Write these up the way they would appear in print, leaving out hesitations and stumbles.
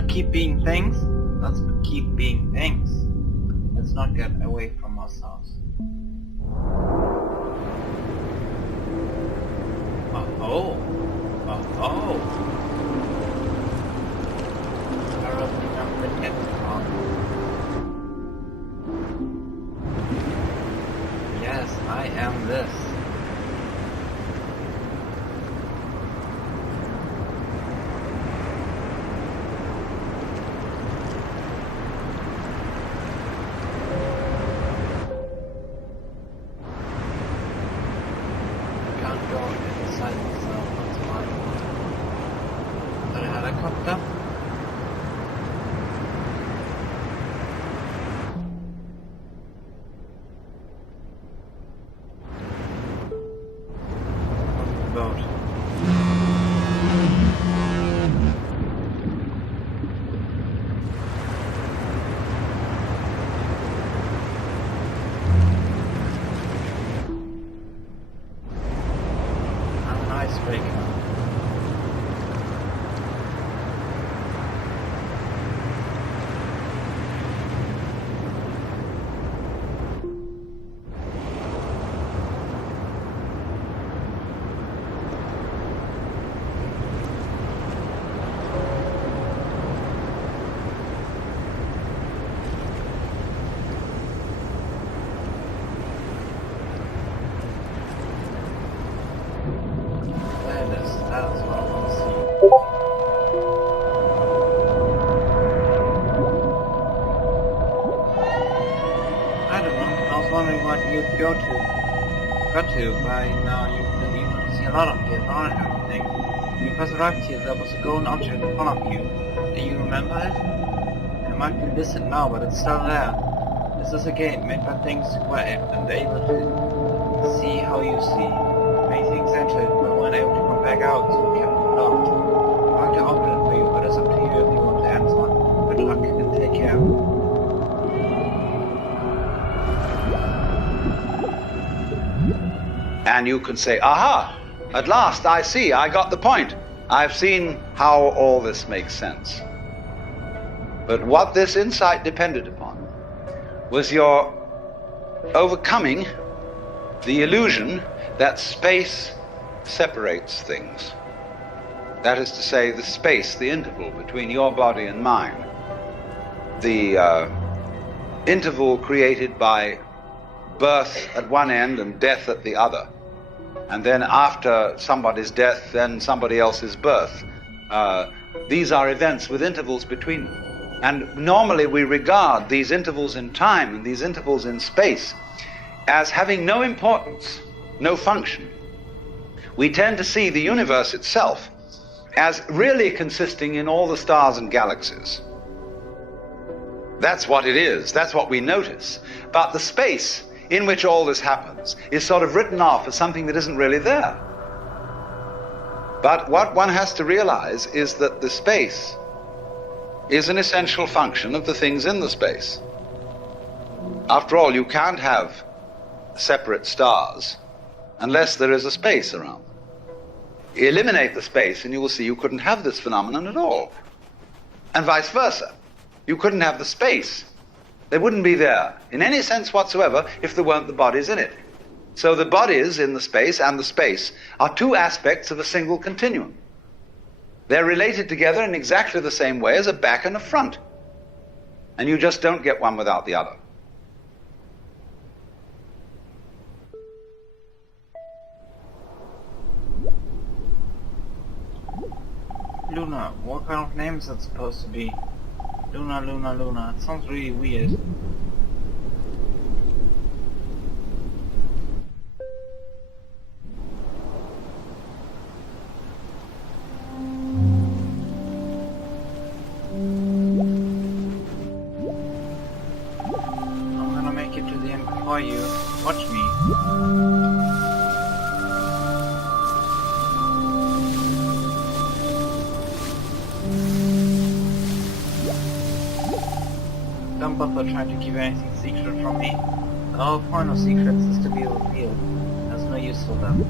wanna keep being things? Let's keep being things. Let's not get away from ourselves. Oh. Apparently not the net on. Yes, I am this. Helicopter? Boat. An icebreaker. That is what I want to see. I don't know. I was wondering what you'd got to by now. You've been able to see a lot of it around everything. When you first arrived here, there was a golden object in front of you. Do you remember it? It might be distant now, but it's still there. This is a gate made by things who are able to see how you see. Many things entered, but weren't able to come back out, so we kept it locked. I'm going to open it for you, but it's up to you if you want to answer. Good luck and take care. And you can say, aha, at last I see, I got the point. I've seen how all this makes sense. But what this insight depended upon was your overcoming the illusion that space separates things. That is to say, the space, the interval between your body and mine. The interval created by birth at one end and death at the other. And then after somebody's death, then somebody else's birth. These are events with intervals between them. And normally we regard these intervals in time and these intervals in space as having no importance, no function. We tend to see the universe itself as really consisting in all the stars and galaxies. That's what it is. That's what we notice. But the space in which all this happens is sort of written off as something that isn't really there. But what one has to realize is that the space is an essential function of the things in the space. After all, you can't have separate stars unless there is a space around them. Eliminate the space and you will see you couldn't have this phenomenon at all. And vice versa. You couldn't have the space. They wouldn't be there in any sense whatsoever if there weren't the bodies in it. So the bodies in the space and the space are two aspects of a single continuum. They're related together in exactly the same way as a back and a front. And you just don't get one without the other. Luna, what kind of name is it supposed to be? Luna, Luna, Luna. It sounds really weird. I'm gonna make it to the end before you. Watch me. Don't bother trying to keep anything secret from me. The whole point of secrets is to be revealed. There's no use for them.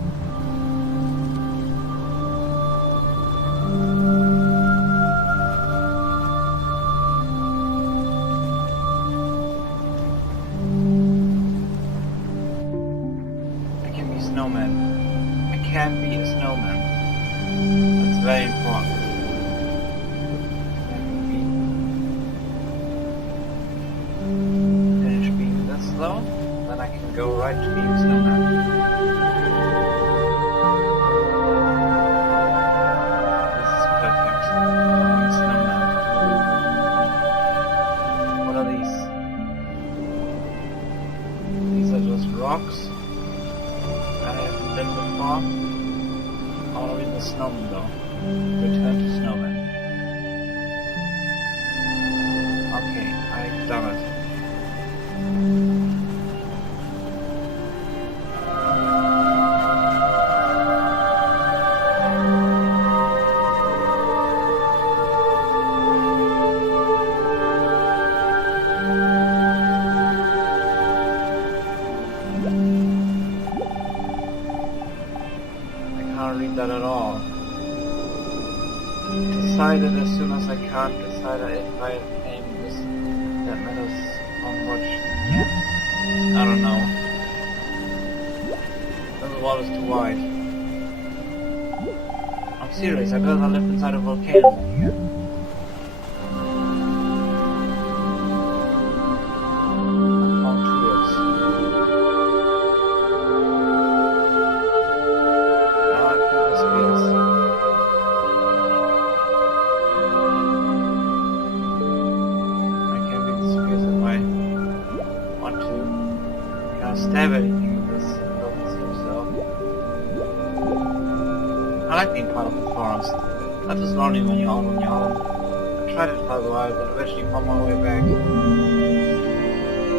right to be a snowman. This is perfect. I'm a snowman. What are these? These are just rocks. I haven't been before. I want to be the snowman though. Return to snowman. Okay, I've done it. I can't read that at all. Decided as soon as I can't decide if I aim this that matters how much. Yeah. I don't know. The wall is too wide. I'm serious, I gotta live inside a volcano here. I found tools. Now I feel the space. Stab anything in this, doesn't seem so. I like being part of the forest. Not just lonely when you're out on your own. I tried it for a while, but eventually found my way back.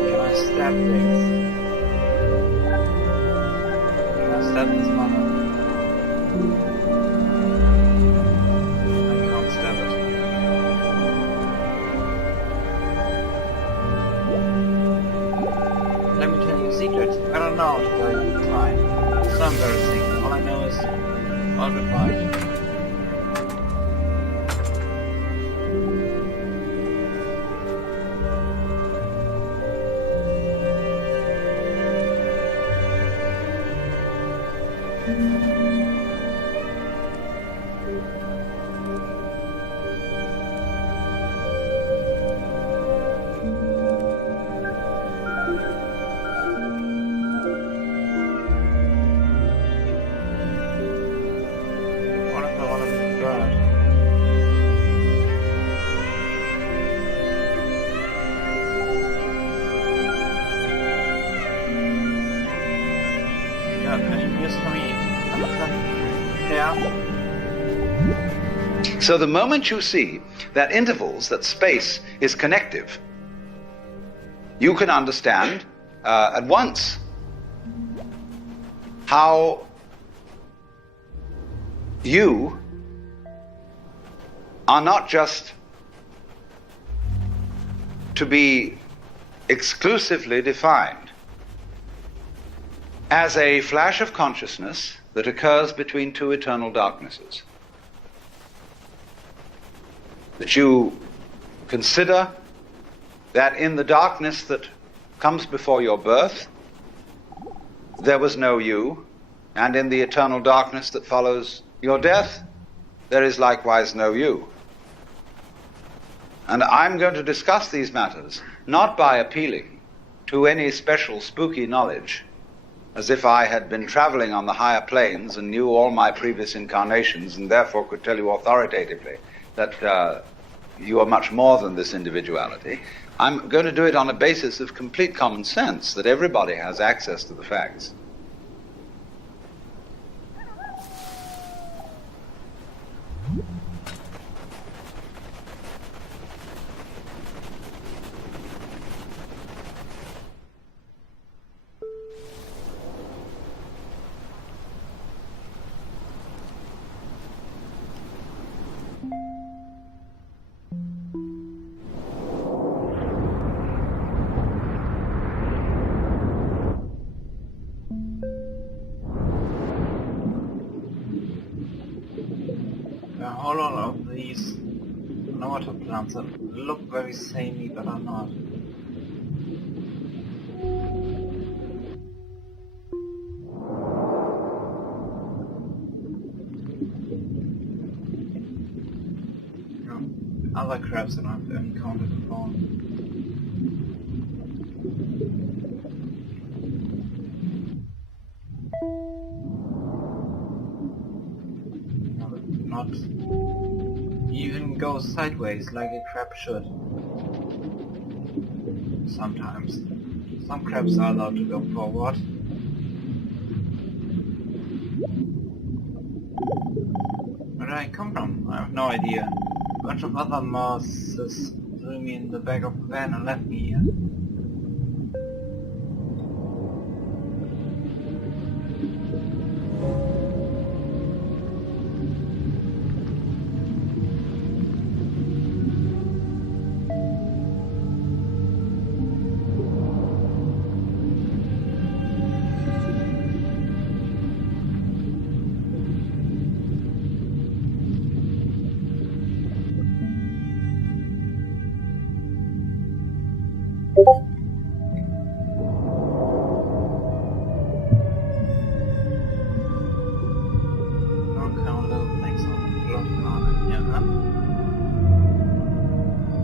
Can I stab things? Can I stab this mama? I can't stab it. Let me tell you a secret. I don't know how to tell you the time. It's so embarrassing. All I know is, well, goodbye. So the moment you see that intervals, that space is connective, you can understand at once how you are not just to be exclusively defined as a flash of consciousness that occurs between two eternal darknesses. That you consider that in the darkness that comes before your birth, there was no you, and in the eternal darkness that follows your death, there is likewise no you. And I'm going to discuss these matters not by appealing to any special spooky knowledge, as if I had been traveling on the higher planes and knew all my previous incarnations and therefore could tell you authoritatively that you are much more than this individuality. I'm going to do it on a basis of complete common sense, that everybody has access to the facts. A whole lot of these water plants that look very samey but are not. Other crabs that I've encountered before. even goes sideways like a crab should. Sometimes. Some crabs are allowed to go forward. Where did I come from? I have no idea. A bunch of other mosses threw me in the back of the van and left me here.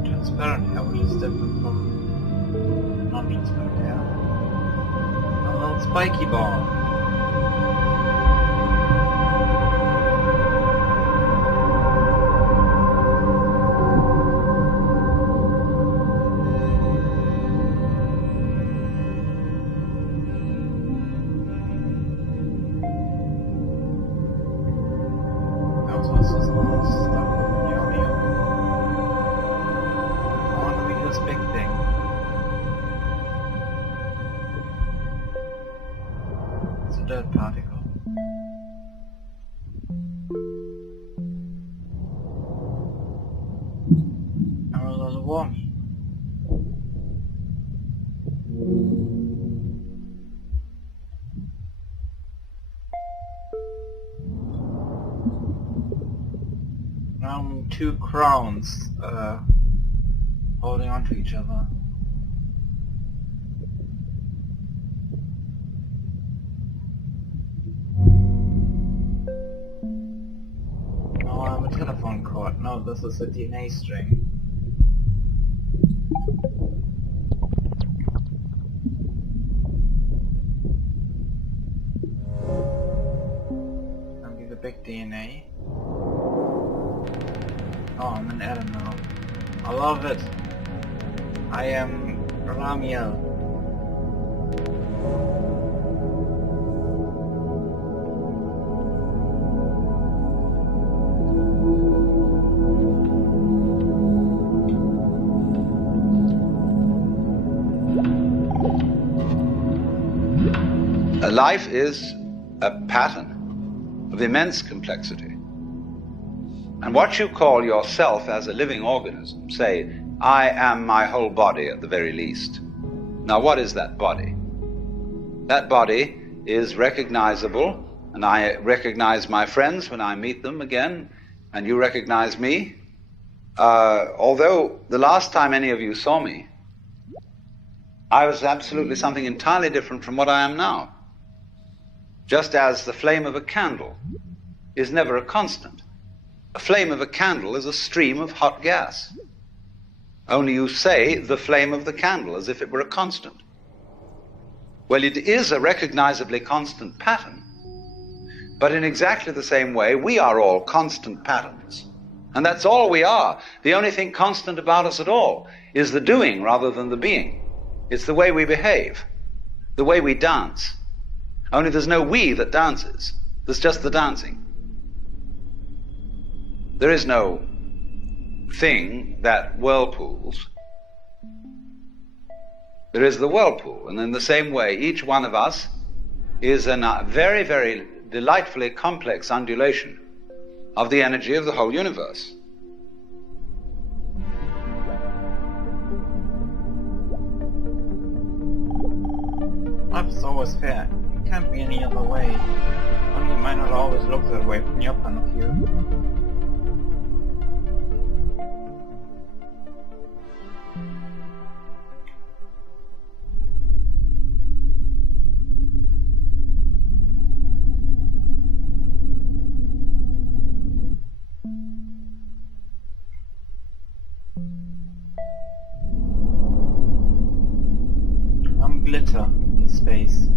Transparent hair, which is different from non-transparent hair. A little spiky ball. That was also some little stuff over here. I want to make this big thing. It's a dirt particle. Oh, there's a worm. Now two crowns holding on to each other. Oh, I'm a telephone cord. No, this is a DNA string. That'll be the big DNA. Oh, I'm an Adam now. I love it. I am Ramiel. Life is a pattern of immense complexity. And what you call yourself as a living organism, say, I am my whole body at the very least. Now what is that body? That body is recognizable, and I recognize my friends when I meet them again, and you recognize me. Although the last time any of you saw me, I was absolutely something entirely different from what I am now. Just as the flame of a candle is never a constant. A flame of a candle is a stream of hot gas. Only you say the flame of the candle as if it were a constant. Well, it is a recognizably constant pattern. But in exactly the same way, we are all constant patterns. And that's all we are. The only thing constant about us at all is the doing rather than the being. It's the way we behave, the way we dance. Only there's no we that dances. There's just the dancing. There is no thing that whirlpools. There is the whirlpool. And in the same way, each one of us is a very, very delightfully complex undulation of the energy of the whole universe. Life is always fair. It can't be any other way. Only it might not always look that way from your point of view. I'm glitter in space.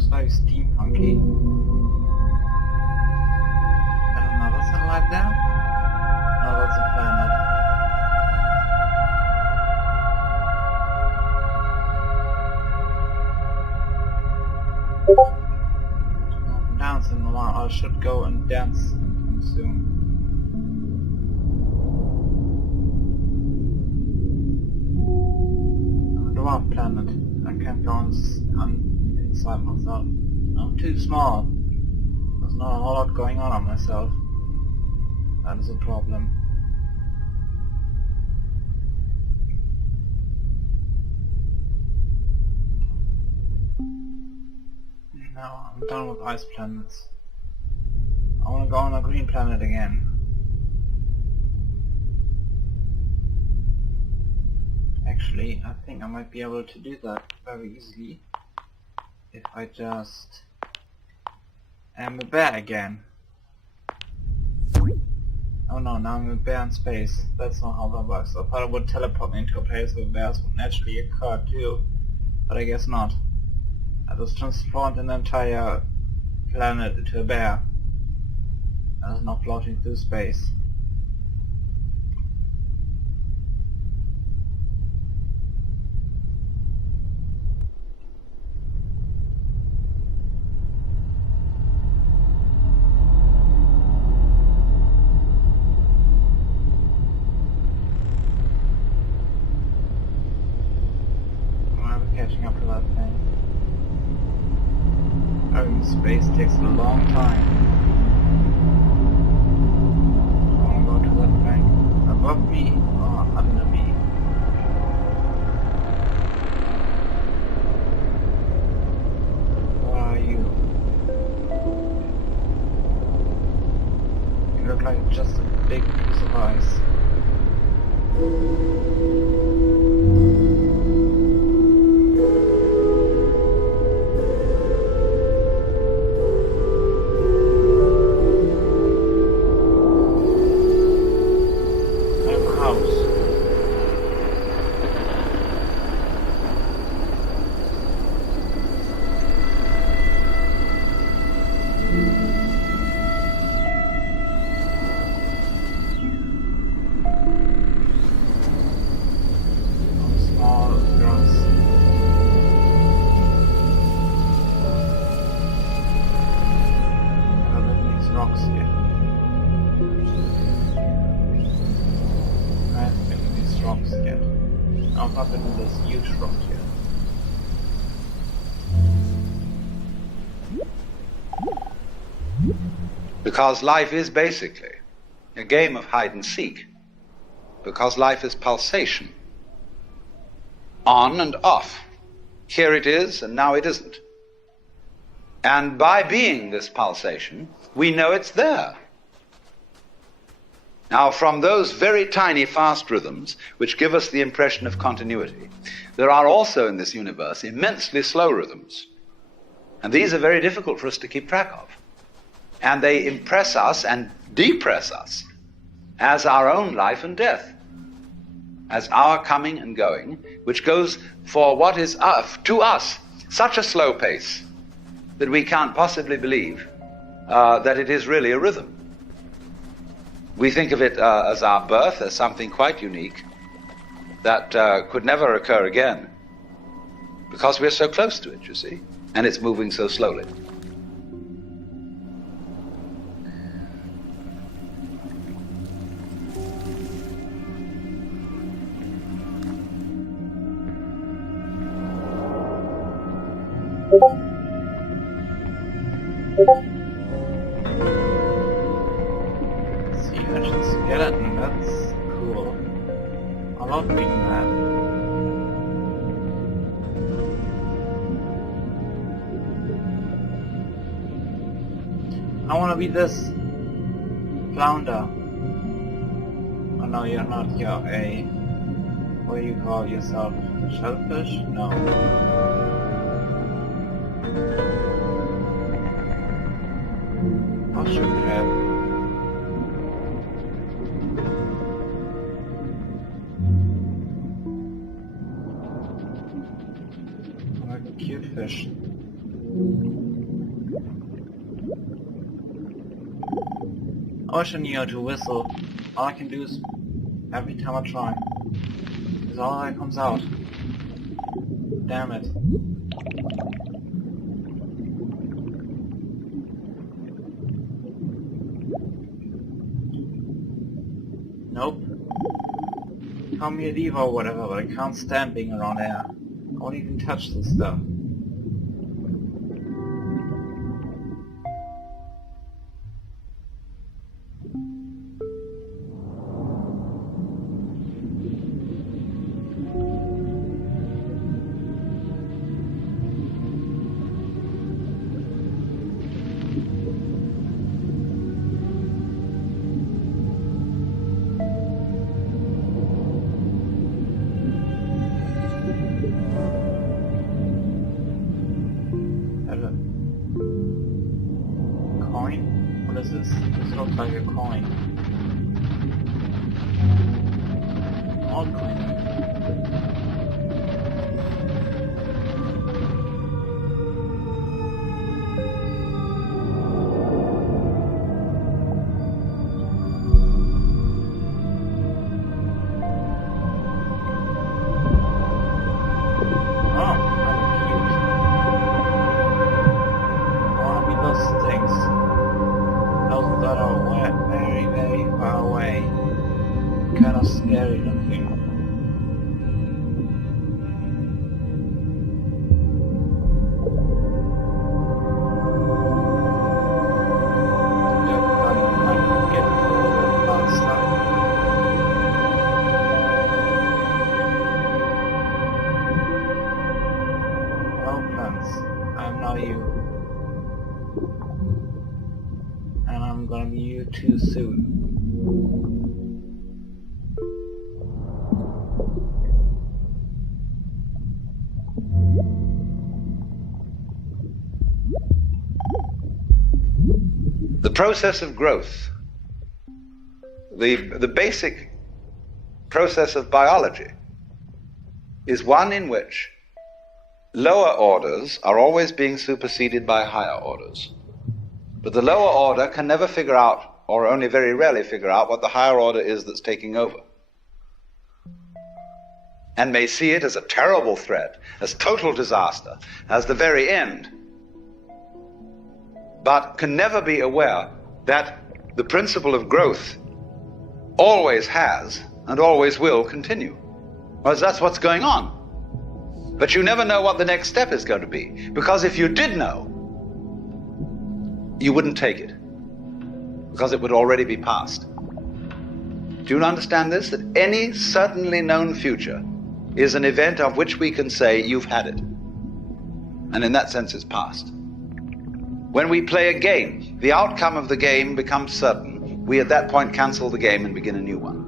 It's very steampunky. I don't know, that's not light there? No, that's a planet. I'm dancing a lot. I should go and dance sometime soon. I'm a dwarf planet. I can't go inside myself. I'm too small. There's not a whole lot going on myself. That is a problem. No, I'm done with ice planets. I want to go on a green planet again. Actually, I think I might be able to do that very easily if I just am a bear again. Oh no, now I'm a bear in space. That's not how that works. I thought it would teleport me into a place where bears would naturally occur too, but I guess not. I just transformed an entire planet into a bear that is now floating through space. I'm catching up to that thing. Going to space takes a long time. I want to go to that thing. Above me or under me? What are you? You look like just a big piece of ice. Rocks here. I've been in these rocks yet. I've not been in this huge rock yet. Because life is basically a game of hide and seek. Because life is pulsation. On and off. Here it is, and now it isn't. And by being this pulsation, we know it's there. Now, from those very tiny fast rhythms, which give us the impression of continuity, there are also in this universe immensely slow rhythms. And these are very difficult for us to keep track of. And they impress us and depress us as our own life and death, as our coming and going, which goes for what is to us such a slow pace that we can't possibly believe that it is really a rhythm. We think of it as our birth, as something quite unique that could never occur again, because we're so close to it, you see, and it's moving so slowly. Sea urchin skeleton, that's cool. I love being that. I wanna be this flounder. Oh no, you're not, you're a... What do you call yourself? Shellfish? No. Mushroom crab. Like a cute fish. I wish I knew how to whistle. All I can do is every time I try. Is all that comes out. Damn it. Nope. Call me a diva or whatever, but I can't stand being around air. I won't even touch this stuff. Coin? What is this? This looks like a coin. Altcoin. Kind of scary looking. Well, friends, I'm now you. And I'm gonna be you too soon. The process of growth, the basic process of biology, is one in which lower orders are always being superseded by higher orders. But the lower order can never figure out, or only very rarely figure out, what the higher order is that's taking over. And may see it as a terrible threat, as total disaster, as the very end, but can never be aware that the principle of growth always has and always will continue. Whereas that's what's going on. But you never know what the next step is going to be, because if you did know, you wouldn't take it, because it would already be past. Do you understand this? That any certainly known future is an event of which we can say, you've had it. And in that sense, it's past. When we play a game, the outcome of the game becomes certain. We at that point cancel the game and begin a new one.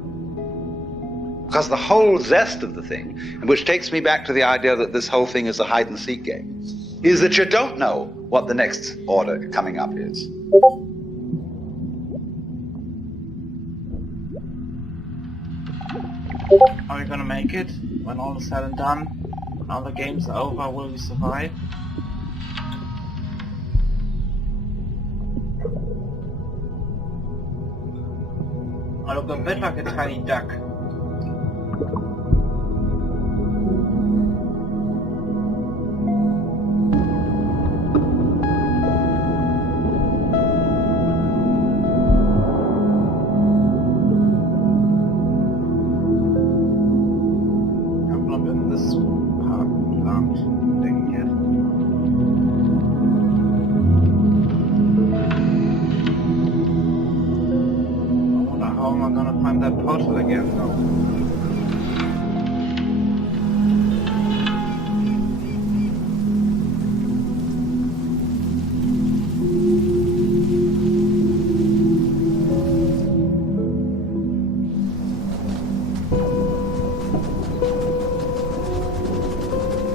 Because the whole zest of the thing, and which takes me back to the idea that this whole thing is a hide-and-seek game, is that you don't know what the next order coming up is. Are we gonna make it? When all is said and done? When all the games are over, will we survive? I look a bit like a tiny duck. I've not been in this park plant thing yet. How am I gonna find that portal again though?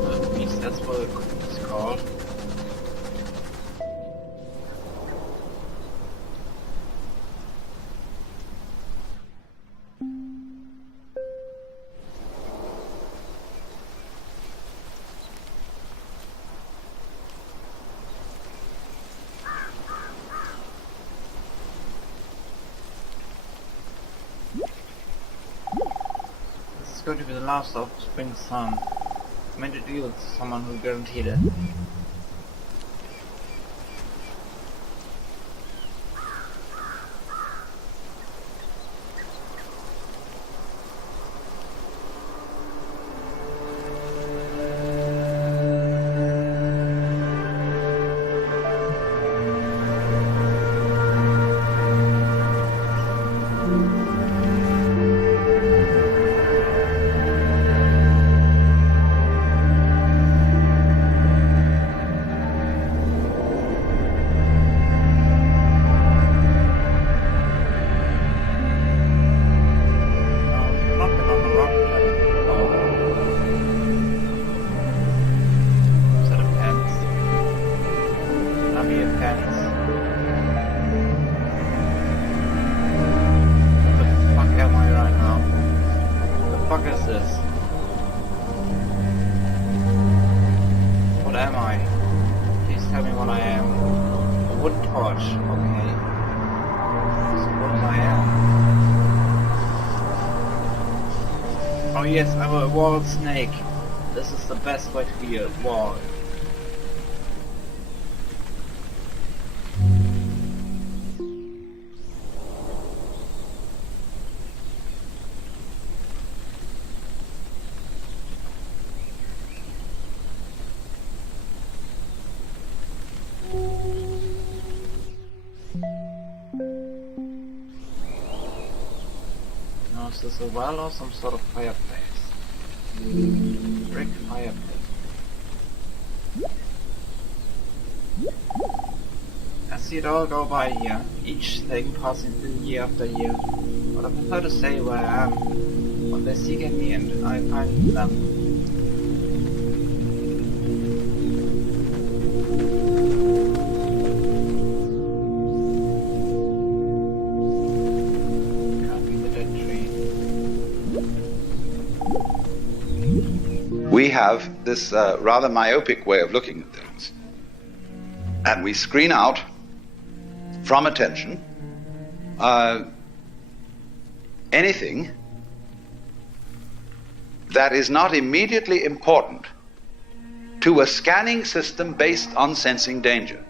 At least that's what it's called. going to be the last of spring sun. I made a deal with someone who guaranteed it. Oh yes, I'm a wall snake. This is the best way to be a wall. Now is this a well or some sort of fireplace? Brick fireplace. I see it all go by here, each thing passing through year after year. But I prefer to say where I am. When they seek in me and I find them. We have this rather myopic way of looking at things. And we screen out from attention anything that is not immediately important to a scanning system based on sensing danger.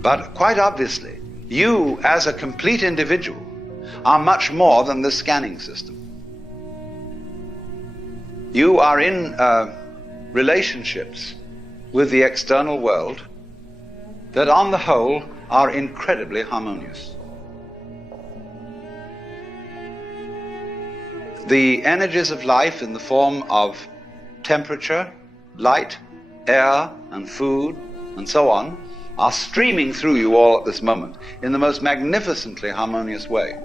But quite obviously, you as a complete individual are much more than the scanning system. You are in relationships with the external world that on the whole are incredibly harmonious. The energies of life in the form of temperature, light, air, and food, and so on, are streaming through you all at this moment in the most magnificently harmonious way.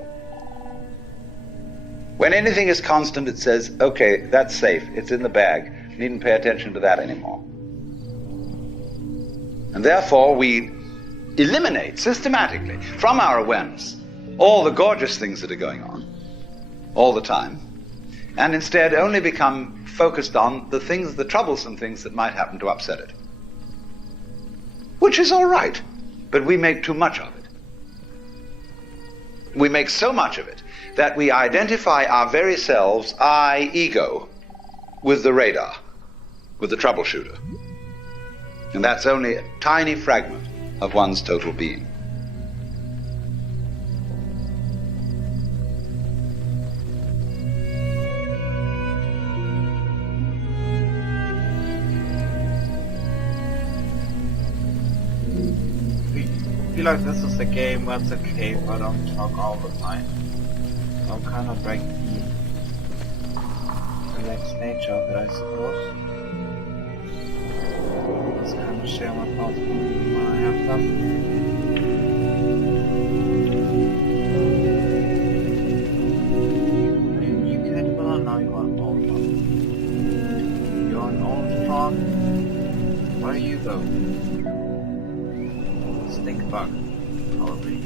When anything is constant, it says, okay, that's safe, it's in the bag, needn't pay attention to that anymore. And therefore we eliminate systematically from our awareness all the gorgeous things that are going on all the time, and instead only become focused on the things, the troublesome things that might happen to upset it. Which is all right, but we make too much of it. We make so much of it that we identify our very selves, I, ego, with the radar, with the troubleshooter. And that's only a tiny fragment of one's total being. I feel like this is a game where it's okay if I don't talk all the time. I'll kind of break the relaxed nature of it, I suppose. Just kind of share my thoughts when I have them. Are you a new caterpillar? Now you are an old one. You're an old frog. Where are you though? Stink bug, probably.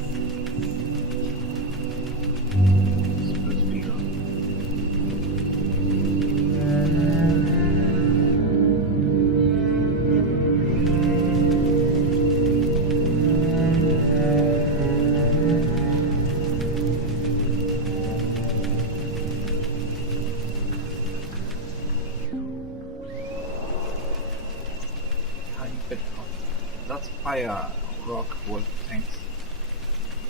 fire rock wolf things.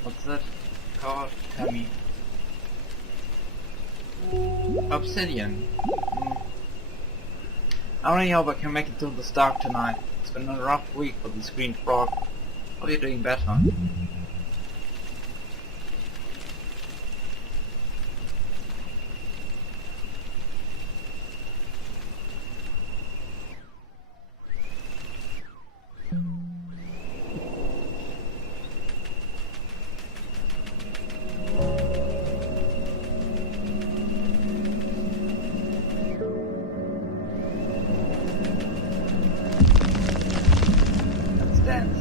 What's that called? Tell me. Obsidian. I really hope I can make it to the start tonight. It's been a rough week for this green frog. Hope you're doing better. Let's dance.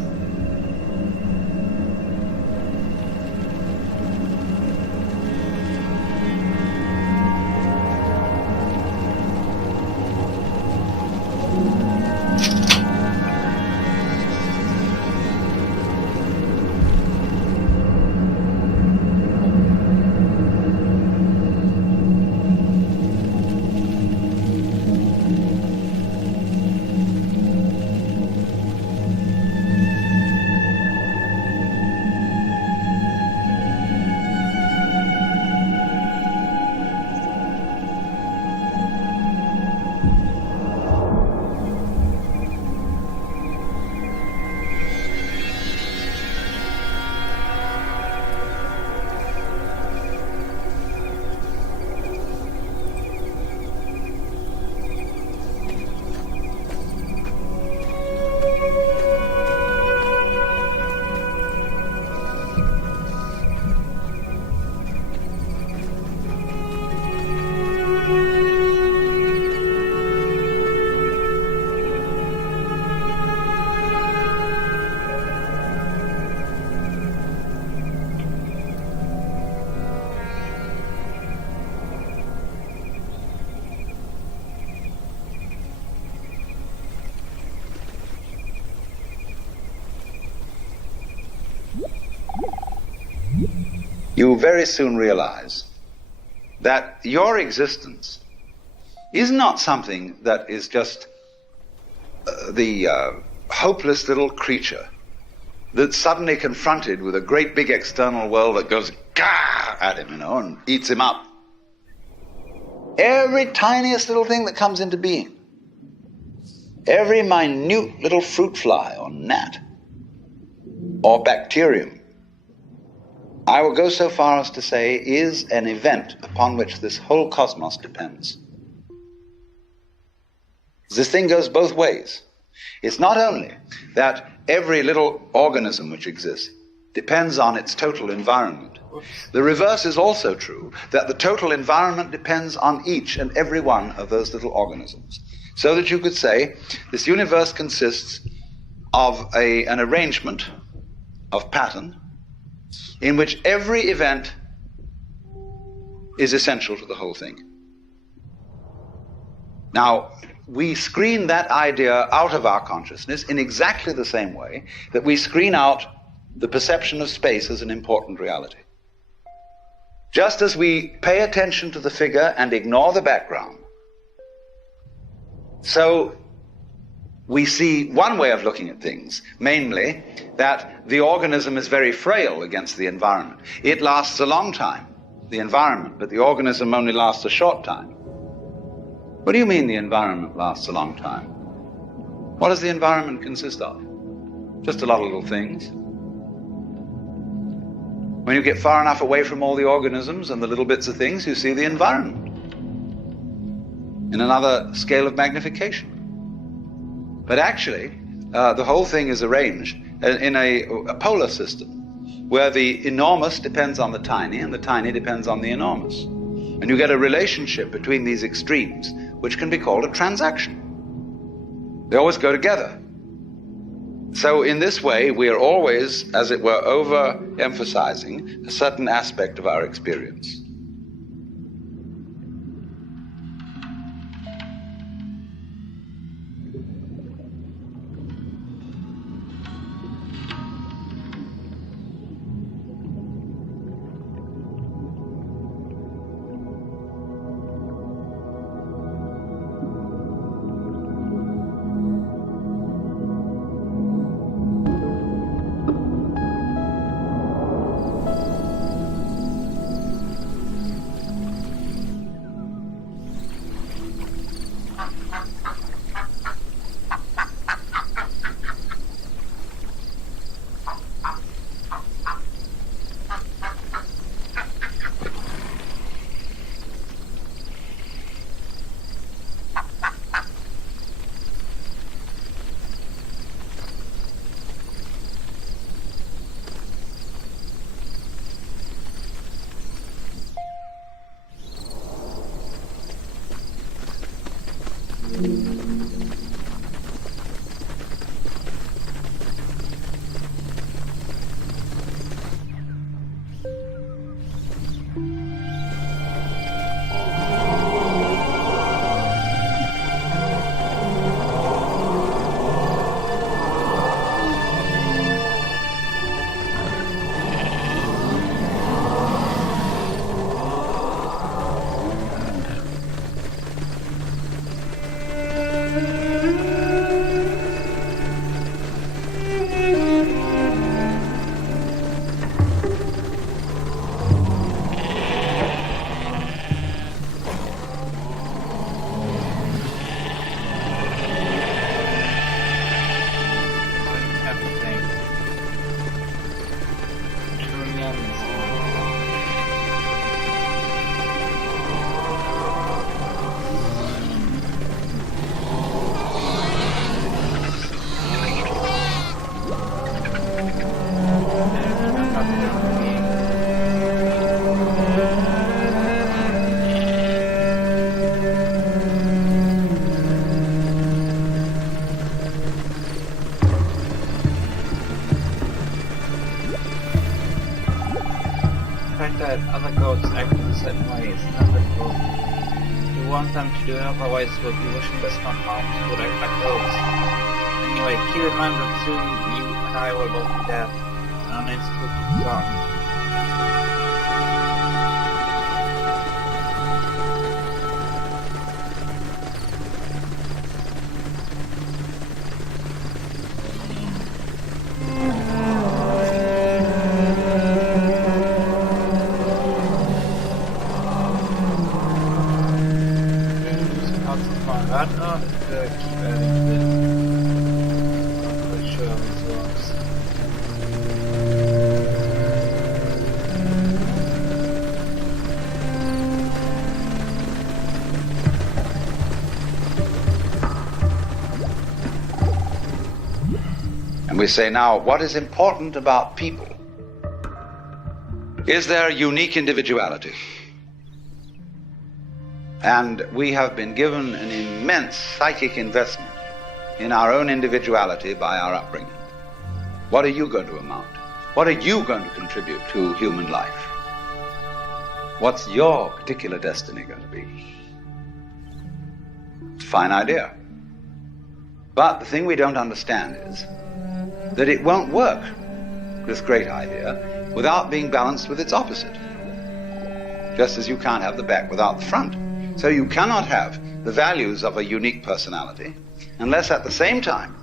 You very soon realize that your existence is not something that is just the hopeless little creature that's suddenly confronted with a great big external world that goes gah at him, and eats him up. Every tiniest little thing that comes into being, every minute little fruit fly or gnat or bacterium, I will go so far as to say, is an event upon which this whole cosmos depends. This thing goes both ways. It's not only that every little organism which exists depends on its total environment. The reverse is also true, that the total environment depends on each and every one of those little organisms. So that you could say this universe consists of an arrangement of pattern in which every event is essential to the whole thing. Now, we screen that idea out of our consciousness in exactly the same way that we screen out the perception of space as an important reality. Just as we pay attention to the figure and ignore the background, so we see one way of looking at things, mainly that the organism is very frail against the environment. It lasts a long time, the environment, but the organism only lasts a short time. What do you mean the environment lasts a long time? What does the environment consist of? Just a lot of little things. When you get far enough away from all the organisms and the little bits of things, you see the environment in another scale of magnification. But actually, the whole thing is arranged in a polar system where the enormous depends on the tiny and the tiny depends on the enormous. And you get a relationship between these extremes, which can be called a transaction. They always go together. So in this way, we are always, as it were, overemphasizing a certain aspect of our experience. That other goats act in a certain way is not helpful. You want them to do it, otherwise what you wish does not harm would act like goats. Anyway, keep in mind that soon you and I will both be dead, and our names will be forgotten. And we say now, what is important about people? Is their unique individuality. And we have been given an immense psychic investment in our own individuality by our upbringing. What are you going to amount? What are you going to contribute to human life? What's your particular destiny going to be? It's a fine idea. But the thing we don't understand is that it won't work, this great idea, without being balanced with its opposite. Just as you can't have the back without the front. So you cannot have the values of a unique personality unless at the same time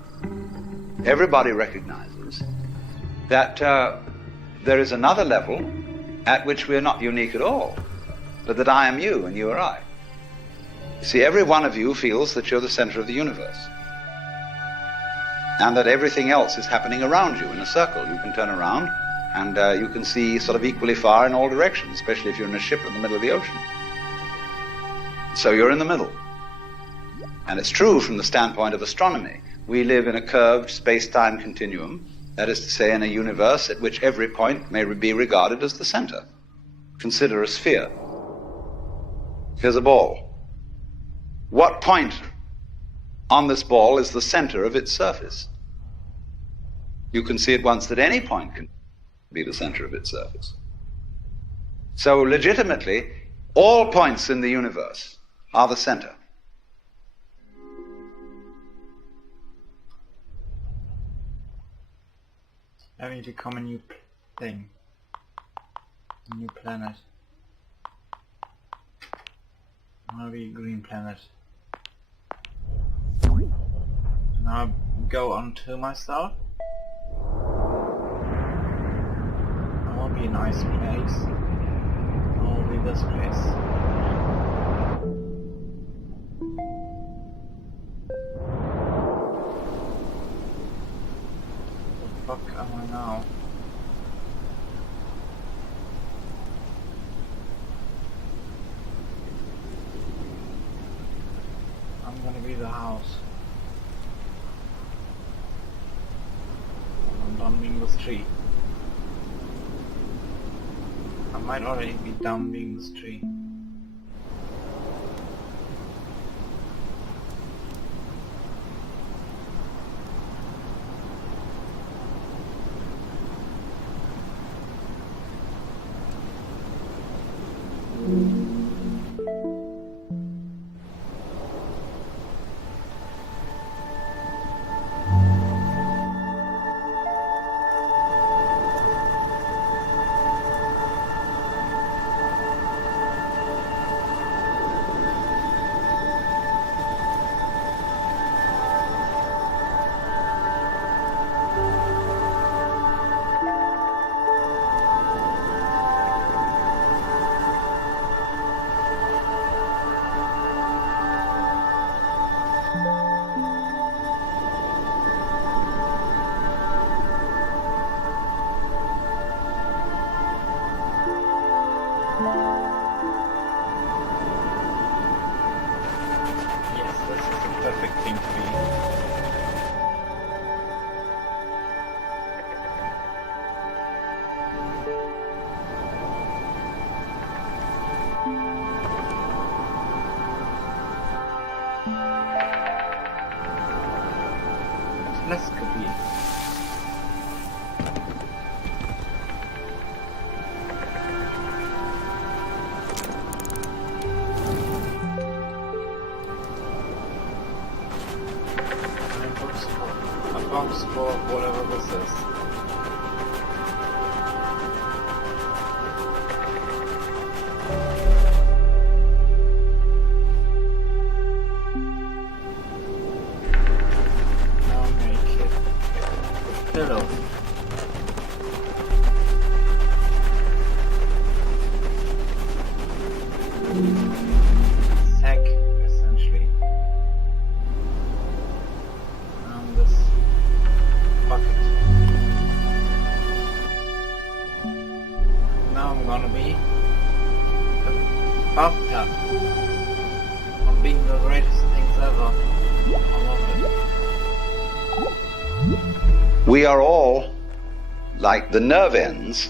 everybody recognizes that there is another level at which we are not unique at all, but that I am you and you are I. You see, every one of you feels that you're the center of the universe, and that everything else is happening around you in a circle. You can turn around and you can see sort of equally far in all directions, especially if you're in a ship in the middle of the ocean. So you're in the middle. And it's true from the standpoint of astronomy. We live in a curved space-time continuum, that is to say, in a universe at which every point may be regarded as the center. Consider a sphere. Here's a ball. What point on this ball is the center of its surface? You can see at once that any point can be the center of its surface. So legitimately, all points in the universe are the center. Having to become a new thing. A new planet. I want to be a green planet. Now go on to myself. I want to be a nice place. I want to be this place. What the fuck am I now? I'm gonna be the house. I'm done being the tree. I might already be done being this tree. Yes, this is the perfect thing to be. Less could be. A box for whatever this is. Now make it a pillow. Sack, essentially. This bucket. Now I'm gonna be the bathtub. I'm being the greatest things ever. I love it. We are all like the nerve ends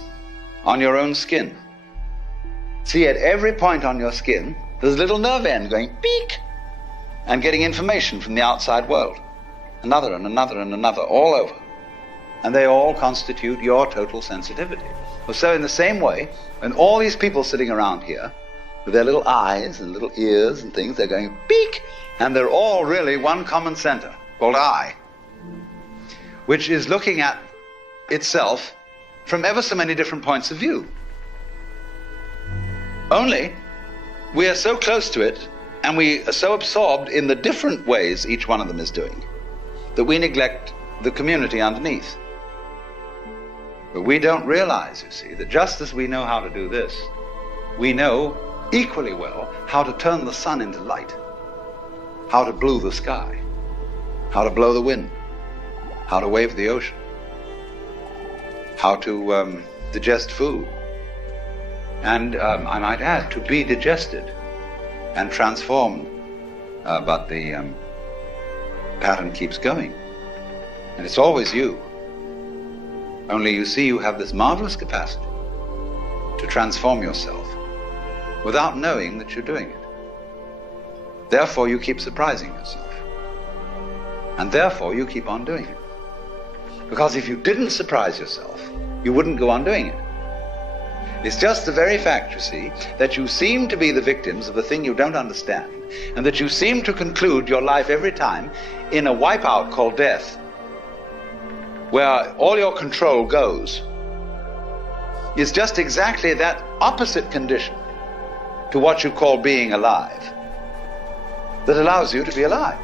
on your own skin. See, at every point on your skin, there's a little nerve end going beep and getting information from the outside world. Another and another and another, all over. And they all constitute your total sensitivity. So in the same way, when all these people sitting around here, with their little eyes and little ears and things, they're going beak, and they're all really one common center, called I, which is looking at itself from ever so many different points of view. Only, we are so close to it, and we are so absorbed in the different ways each one of them is doing, that we neglect the community underneath. But we don't realize, you see, that just as we know how to do this, we know equally well how to turn the sun into light, how to blue the sky, how to blow the wind, how to wave the ocean, how to digest food, and I might add, to be digested and transformed, but the pattern keeps going, and it's always you. Only you see, you have this marvelous capacity to transform yourself without knowing that you're doing it. Therefore you keep surprising yourself, and therefore you keep on doing it, because if you didn't surprise yourself, you wouldn't go on doing it. It's just the very fact, you see, that you seem to be the victims of a thing you don't understand, and that you seem to conclude your life every time in a wipeout called death, where all your control goes, is just exactly that opposite condition to what you call being alive, that allows you to be alive.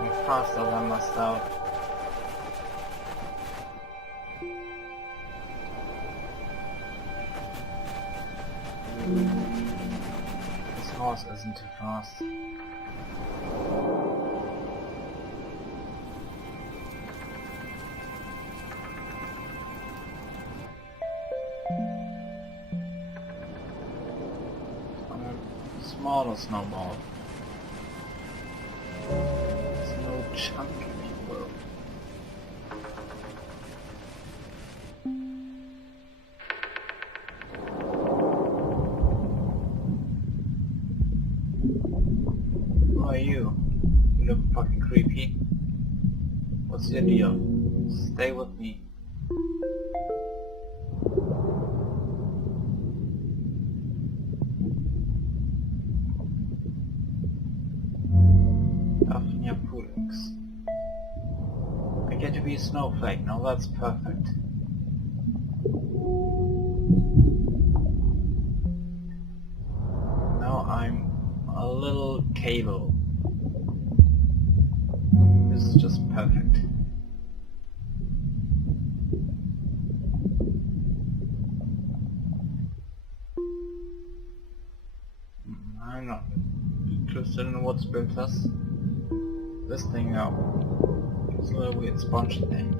I'm faster than myself. This horse isn't too fast. Smaller snowball. There's no chunk in the world. Who are you? You look fucking creepy. What's your deal? Stay with me. be a snowflake. Now that's perfect. Now I'm a little cable. This is just perfect. I'm not interested in what's built us. This thing now. It's a little weird sponge thing.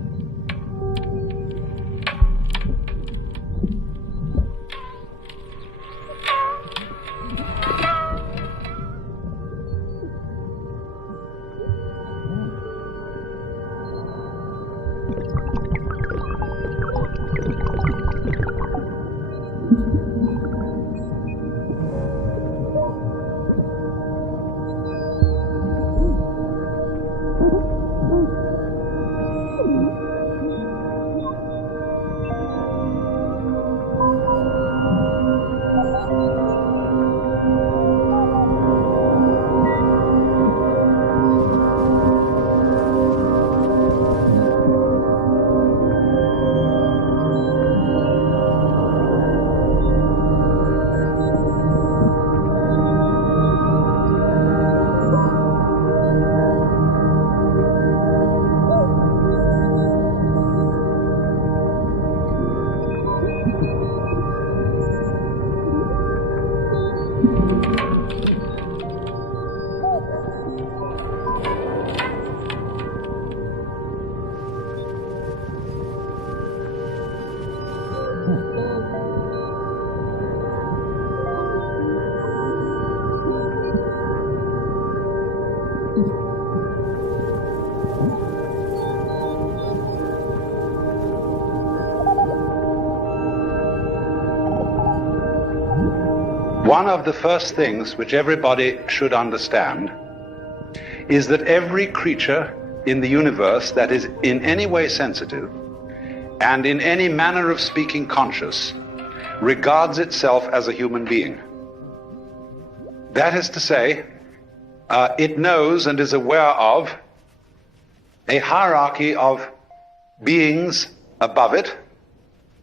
One of the first things which everybody should understand is that every creature in the universe that is in any way sensitive and in any manner of speaking conscious regards itself as a human being. That is to say, it knows and is aware of a hierarchy of beings above it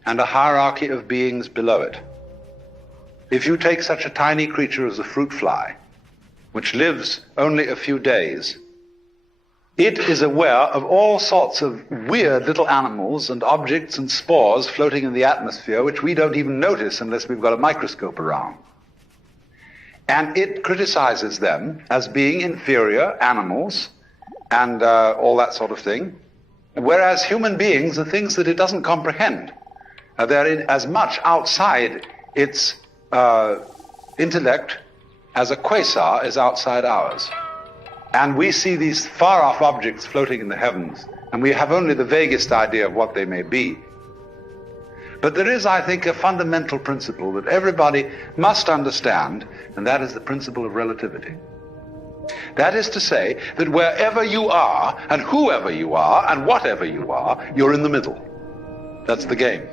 and a hierarchy of beings below it. If you take such a tiny creature as a fruit fly, which lives only a few days, it is aware of all sorts of weird little animals and objects and spores floating in the atmosphere which we don't even notice unless we've got a microscope around. And it criticizes them as being inferior animals and all that sort of thing, whereas human beings are things that it doesn't comprehend. They're as much outside its intellect as a quasar is outside ours. And we see these far-off objects floating in the heavens, and we have only the vaguest idea of what they may be. But there is, I think, a fundamental principle that everybody must understand, and that is the principle of relativity. That is to say that wherever you are, and whoever you are, and whatever you are, you're in the middle. That's the game.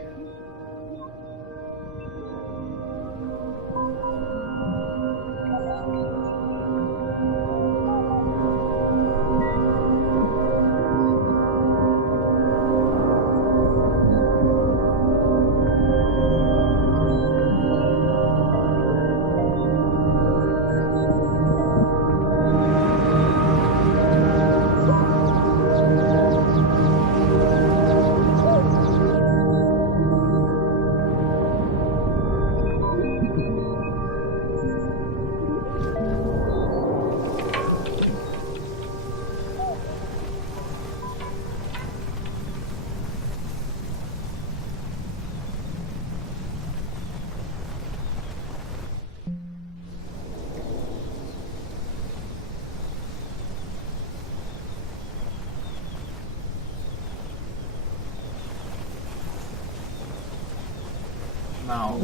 Now,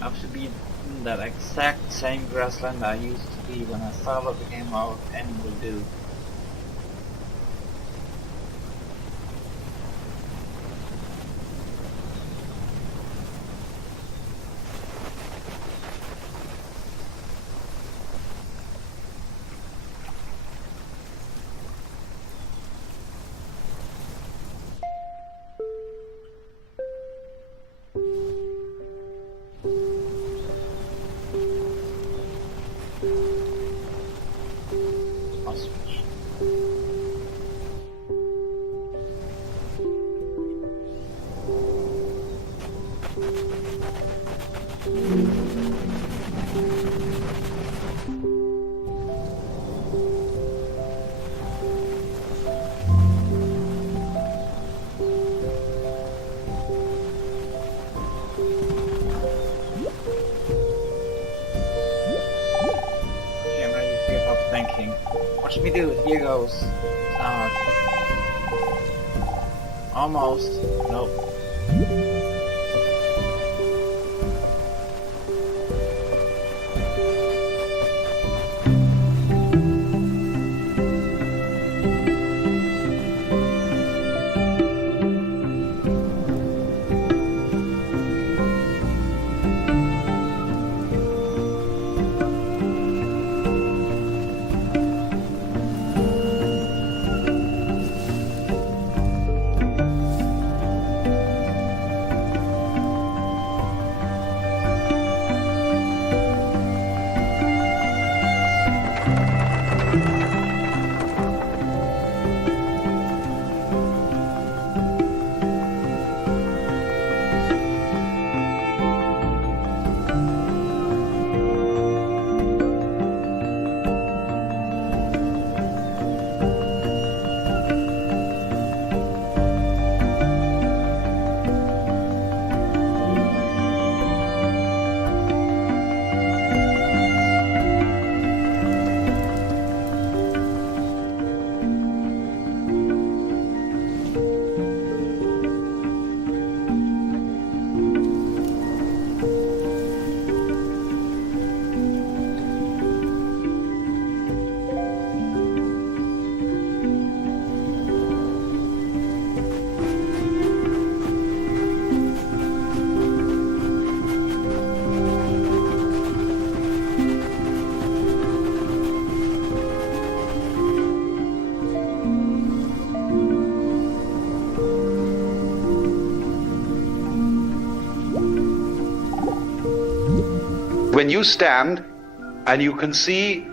I have to be in that exact same grassland I used to be when I started the game out, and will do. Okay, I'm ready to give up thinking. Watch me do it. Here goes. Almost. Nope. When you stand and you can see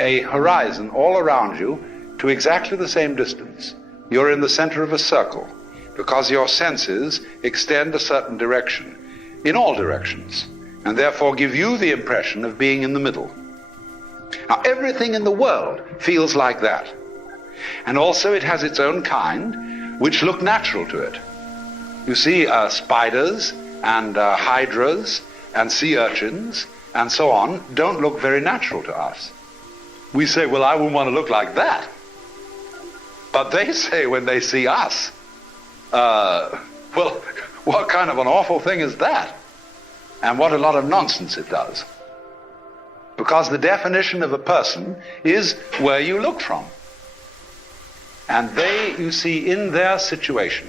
a horizon all around you to exactly the same distance, you're in the center of a circle because your senses extend a certain direction in all directions and therefore give you the impression of being in the middle. Now, everything in the world feels like that. And also it has its own kind, which look natural to it. You see spiders and hydras and sea urchins and so on don't look very natural to us. We say, well, I wouldn't want to look like that. But they say when they see us, well, what kind of an awful thing is that? And what a lot of nonsense it does. Because the definition of a person is where you look from. And they, you see, in their situation,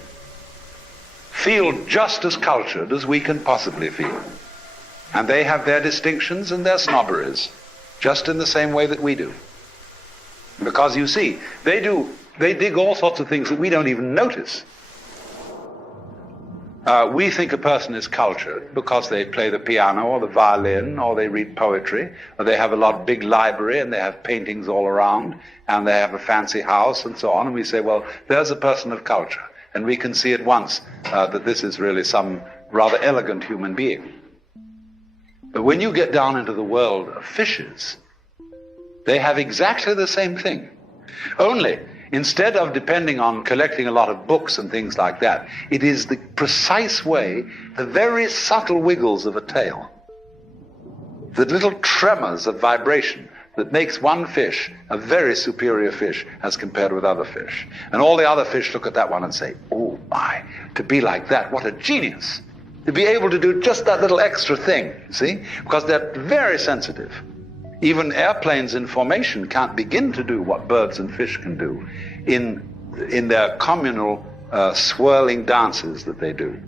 feel just as cultured as we can possibly feel. And they have their distinctions and their snobberies, just in the same way that we do. Because you see, they dig all sorts of things that we don't even notice. We think a person is cultured because they play the piano or the violin or they read poetry or they have a big library and they have paintings all around and they have a fancy house and so on. And we say, well, there's a person of culture. And we can see at once that this is really some rather elegant human being. But when you get down into the world of fishes, they have exactly the same thing. Only, instead of depending on collecting a lot of books and things like that, it is the precise way, the very subtle wiggles of a tail, the little tremors of vibration that makes one fish a very superior fish as compared with other fish. And all the other fish look at that one and say, oh my, to be like that, what a genius. To be able to do just that little extra thing, see? Because they're very sensitive. Even airplanes in formation can't begin to do what birds and fish can do in their communal swirling dances that they do.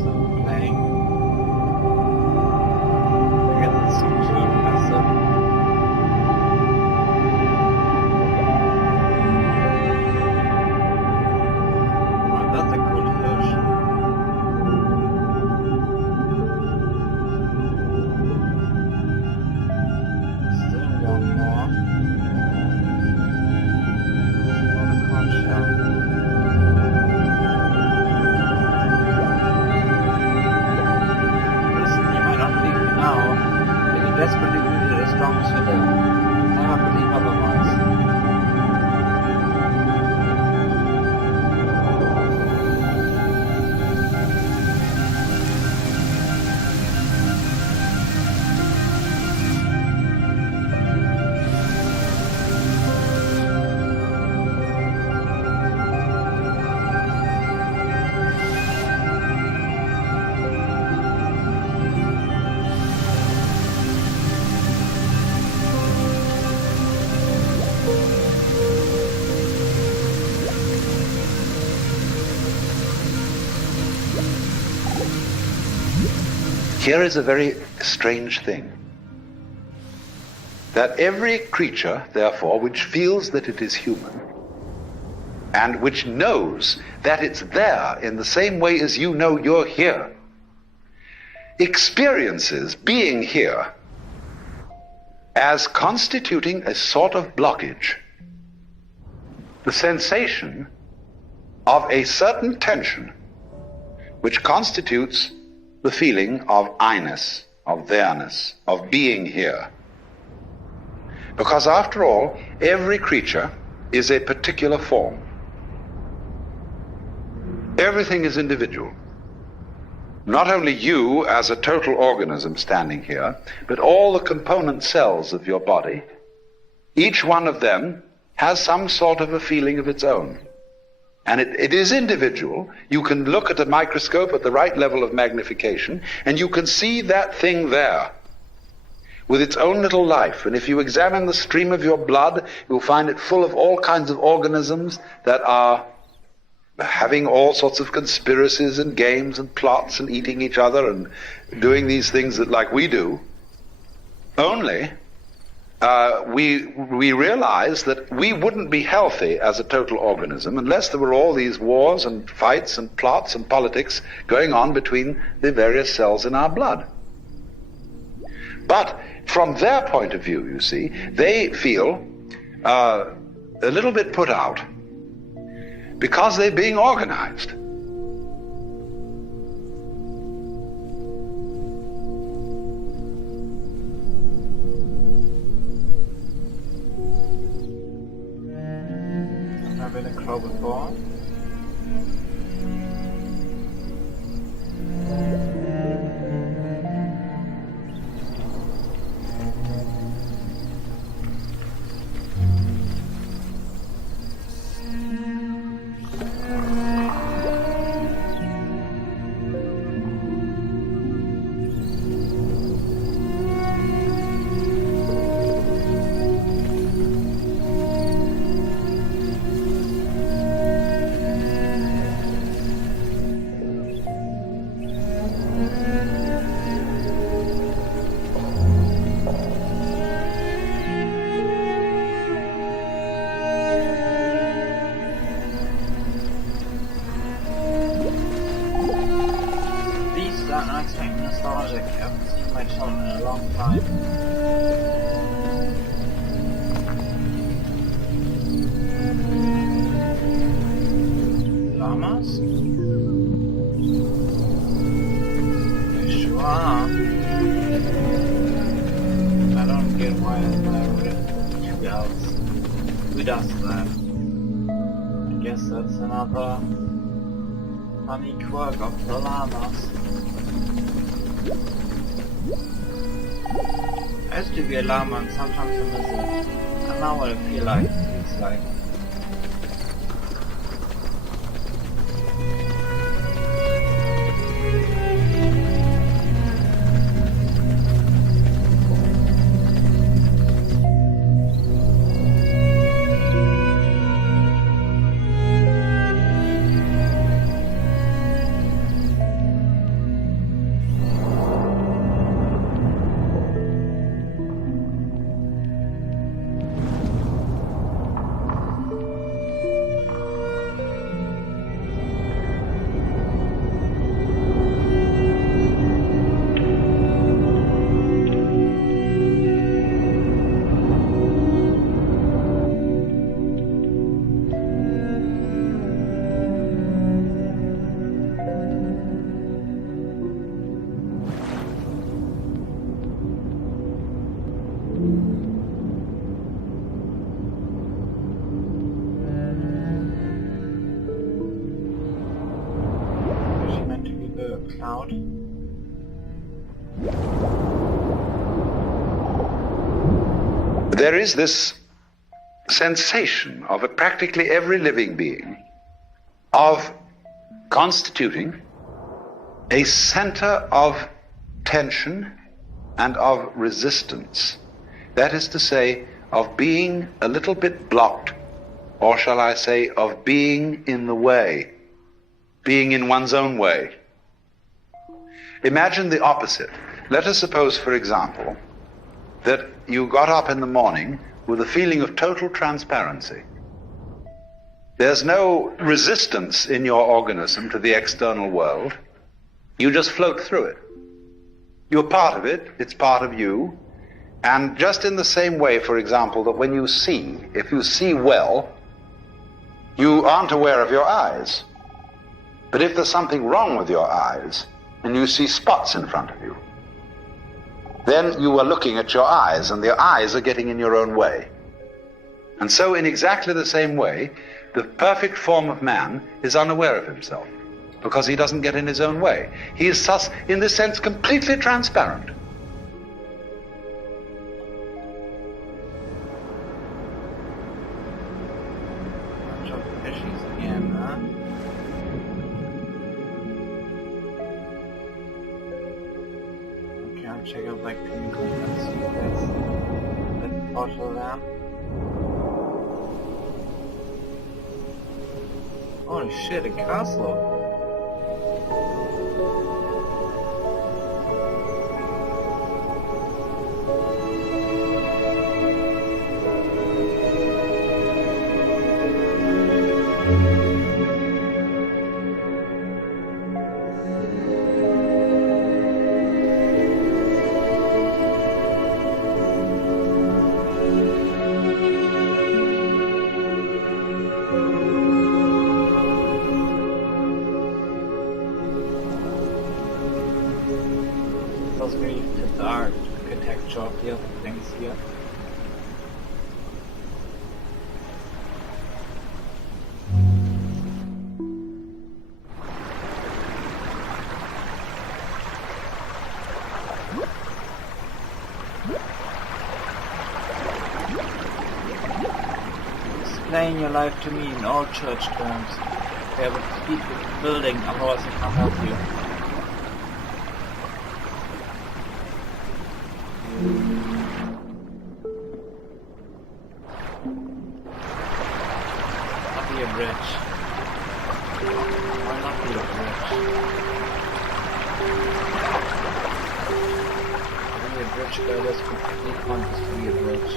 passive playing. I guess it's too passive. Oh, that's a cool version. Still one more. Oh, the conch shell. Listen, you might not believe me now, but you desperately needed as strong as you did. Never believe otherwise. Here is a very strange thing. That every creature, therefore, which feels that it is human, and which knows that it's there in the same way as you know you're here, experiences being here as constituting a sort of blockage, the sensation of a certain tension which constitutes the feeling of I-ness, of there-ness, of being here. Because after all, every creature is a particular form. Everything is individual. Not only you as a total organism standing here, but all the component cells of your body, each one of them has some sort of a feeling of its own. And it is individual. You can look at a microscope at the right level of magnification, and you can see that thing there with its own little life. And if you examine the stream of your blood, you'll find it full of all kinds of organisms that are having all sorts of conspiracies and games and plots and eating each other and doing these things that like we do. Only we realize that we wouldn't be healthy as a total organism unless there were all these wars and fights and plots and politics going on between the various cells in our blood. But from their point of view, you see, they feel a little bit put out because they're being organized. I've been a crow before. I expect nostalgic. I haven't seen my children in a long time. Llamas? They sure are. I don't get why you guys. Who does that? I guess that's another funny quirk of the llamas. I used to be a llama and sometimes I miss it. And now what I feel like it's like. cloud. There is this sensation of practically every living being of constituting a center of tension and of resistance. That is to say, of being a little bit blocked, or shall I say, of being in the way, being in one's own way. Imagine the opposite. Let us suppose, for example, that you got up in the morning with a feeling of total transparency. There's no resistance in your organism to the external world. You just float through it. You're part of it, it's part of you. And just in the same way, for example, that when you see, if you see well, you aren't aware of your eyes. But if there's something wrong with your eyes, and you see spots in front of you, then you are looking at your eyes, and your eyes are getting in your own way. And so in exactly the same way, the perfect form of man is unaware of himself, because he doesn't get in his own way. He is thus, in this sense, completely transparent. Bunch of fishies again, huh? Okay, I'll check out like penguins and see if there's like bottle lamp. Holy shit, a castle! Does really fit the architecture of the other things here. Explain your life to me in all church terms. There will speak with the building, otherwise I can't help you. Not be a bridge. Why not be a bridge? To be a bridge where there's completely pointless to be a bridge.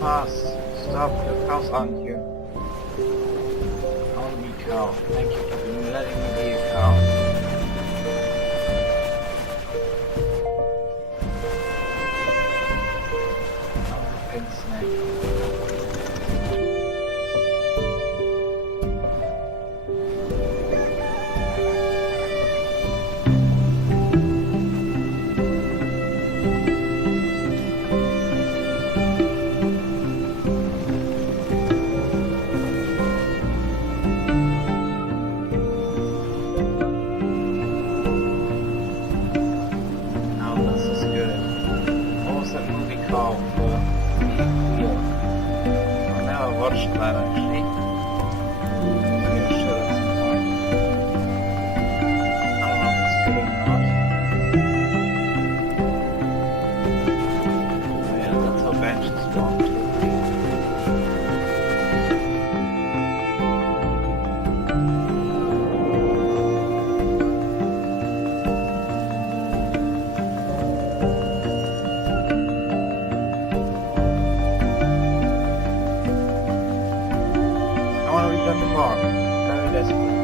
Fast. Stop, your cows aren't here. I want to be a cow. Thank you for letting me be a cow. I'm a pin snake. That actually. Yeah, sure, at some point. I don't know if it's good or not. Oh yeah, that's how benches spawn too. Very desperately.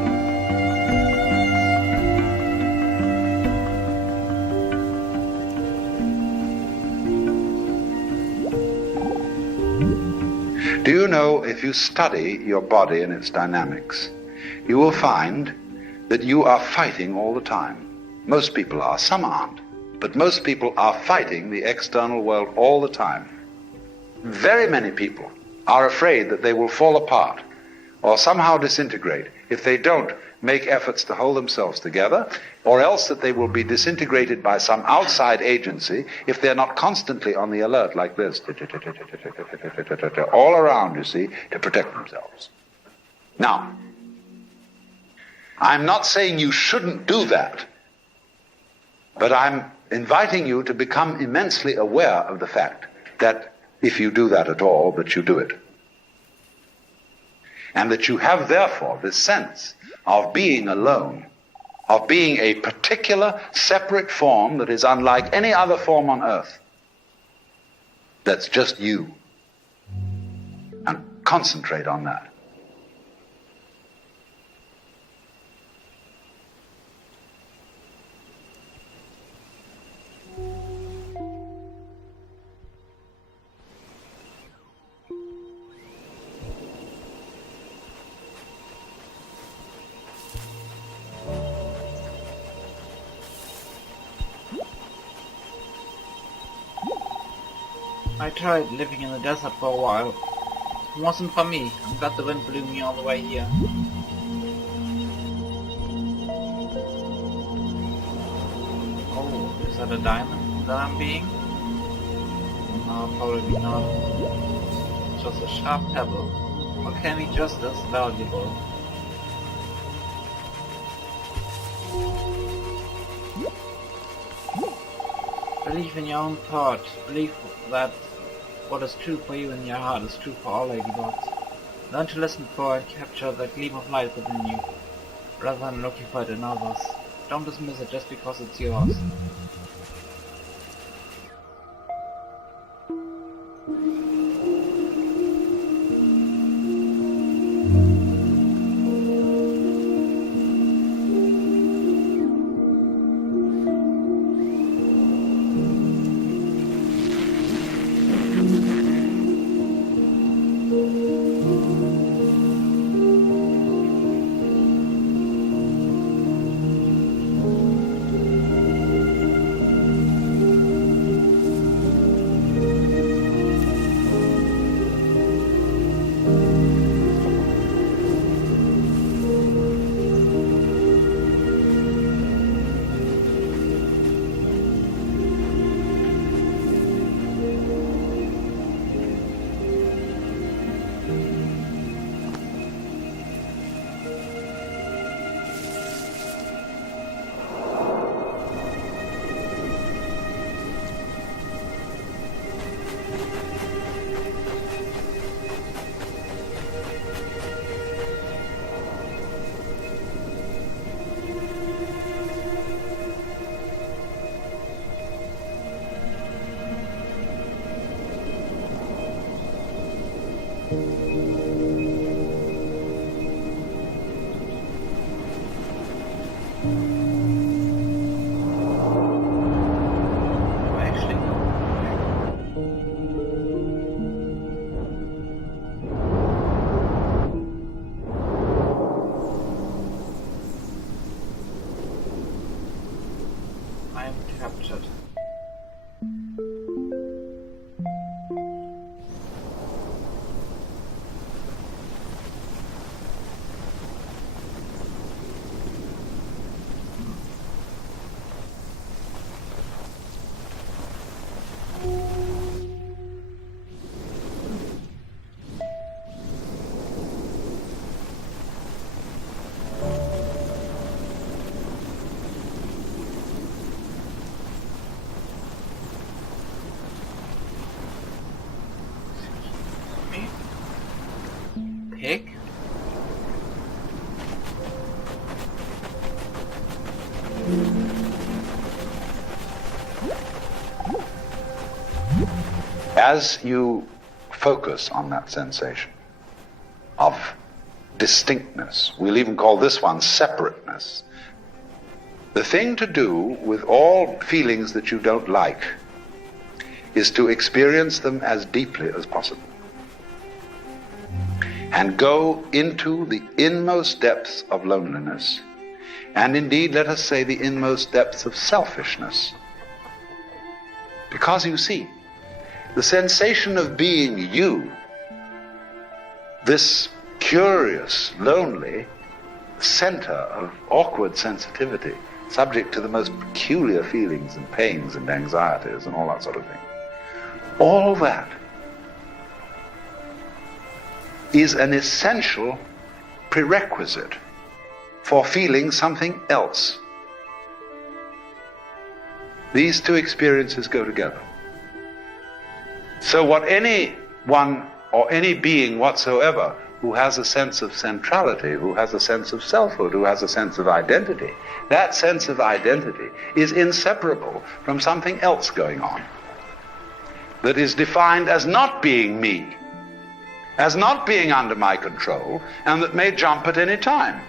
Do you know, if you study your body and its dynamics, you will find that you are fighting all the time. Most people are, some aren't, but most people are fighting the external world all the time. Very many people are afraid that they will fall apart or somehow disintegrate if they don't make efforts to hold themselves together, or else that they will be disintegrated by some outside agency if they're not constantly on the alert like this, all around, you see, to protect themselves. Now, I'm not saying you shouldn't do that, but I'm inviting you to become immensely aware of the fact that if you do that at all, that you do it. And that you have, therefore, this sense of being alone, of being a particular separate form that is unlike any other form on earth. That's just you. And concentrate on that. I tried living in the desert for a while. It wasn't for me. I'm glad the wind blew me all the way here. Oh, is that a diamond that I'm being? No, probably not. Just a sharp pebble. Or can be just as valuable. Believe in your own thought. Believe that what is true for you in your heart is true for all ladybots. Learn to listen for and capture that gleam of light within you, rather than looking for it in others. Don't dismiss it just because it's yours. I am captured. Pig? As you focus on that sensation of distinctness, we'll even call this one separateness, the thing to do with all feelings that you don't like is to experience them as deeply as possible. and go into the inmost depths of loneliness, and indeed, let us say, the inmost depths of selfishness. Because you see, the sensation of being you, this curious, lonely center of awkward sensitivity, subject to the most peculiar feelings and pains and anxieties and all that sort of thing, all that is an essential prerequisite for feeling something else. These two experiences go together. So what anyone or any being whatsoever who has a sense of centrality, who has a sense of selfhood, who has a sense of identity, that sense of identity is inseparable from something else going on that is defined as not being me, as not being under my control, and that may jump at any time.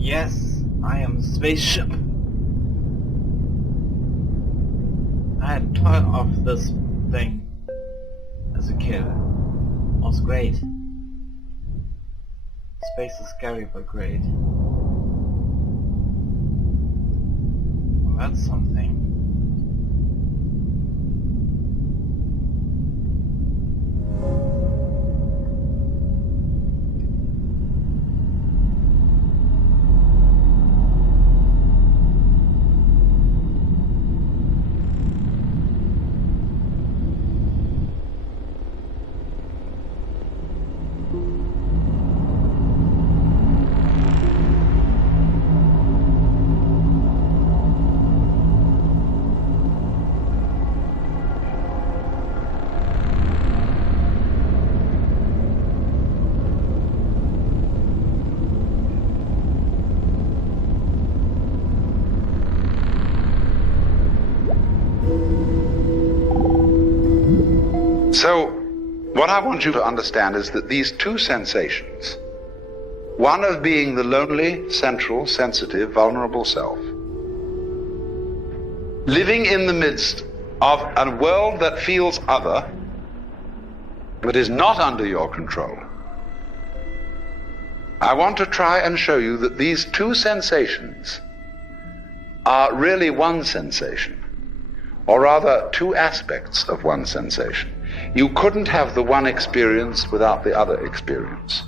Yes, I am a spaceship. I had a toy of this thing as a kid. It was great. Space is scary but great. Well, that's something. So, what I want you to understand is that these two sensations, one of being the lonely, central, sensitive, vulnerable self, living in the midst of a world that feels other, but is not under your control. I want to try and show you that these two sensations are really one sensation, or rather two aspects of one sensation. You couldn't have the one experience without the other experience.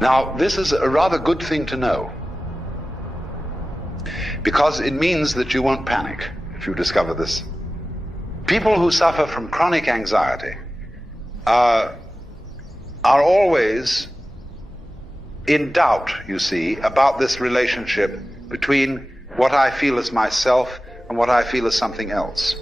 Now, this is a rather good thing to know, because it means that you won't panic if you discover this. People who suffer from chronic anxiety are always in doubt, you see, about this relationship between what I feel as myself and what I feel as something else.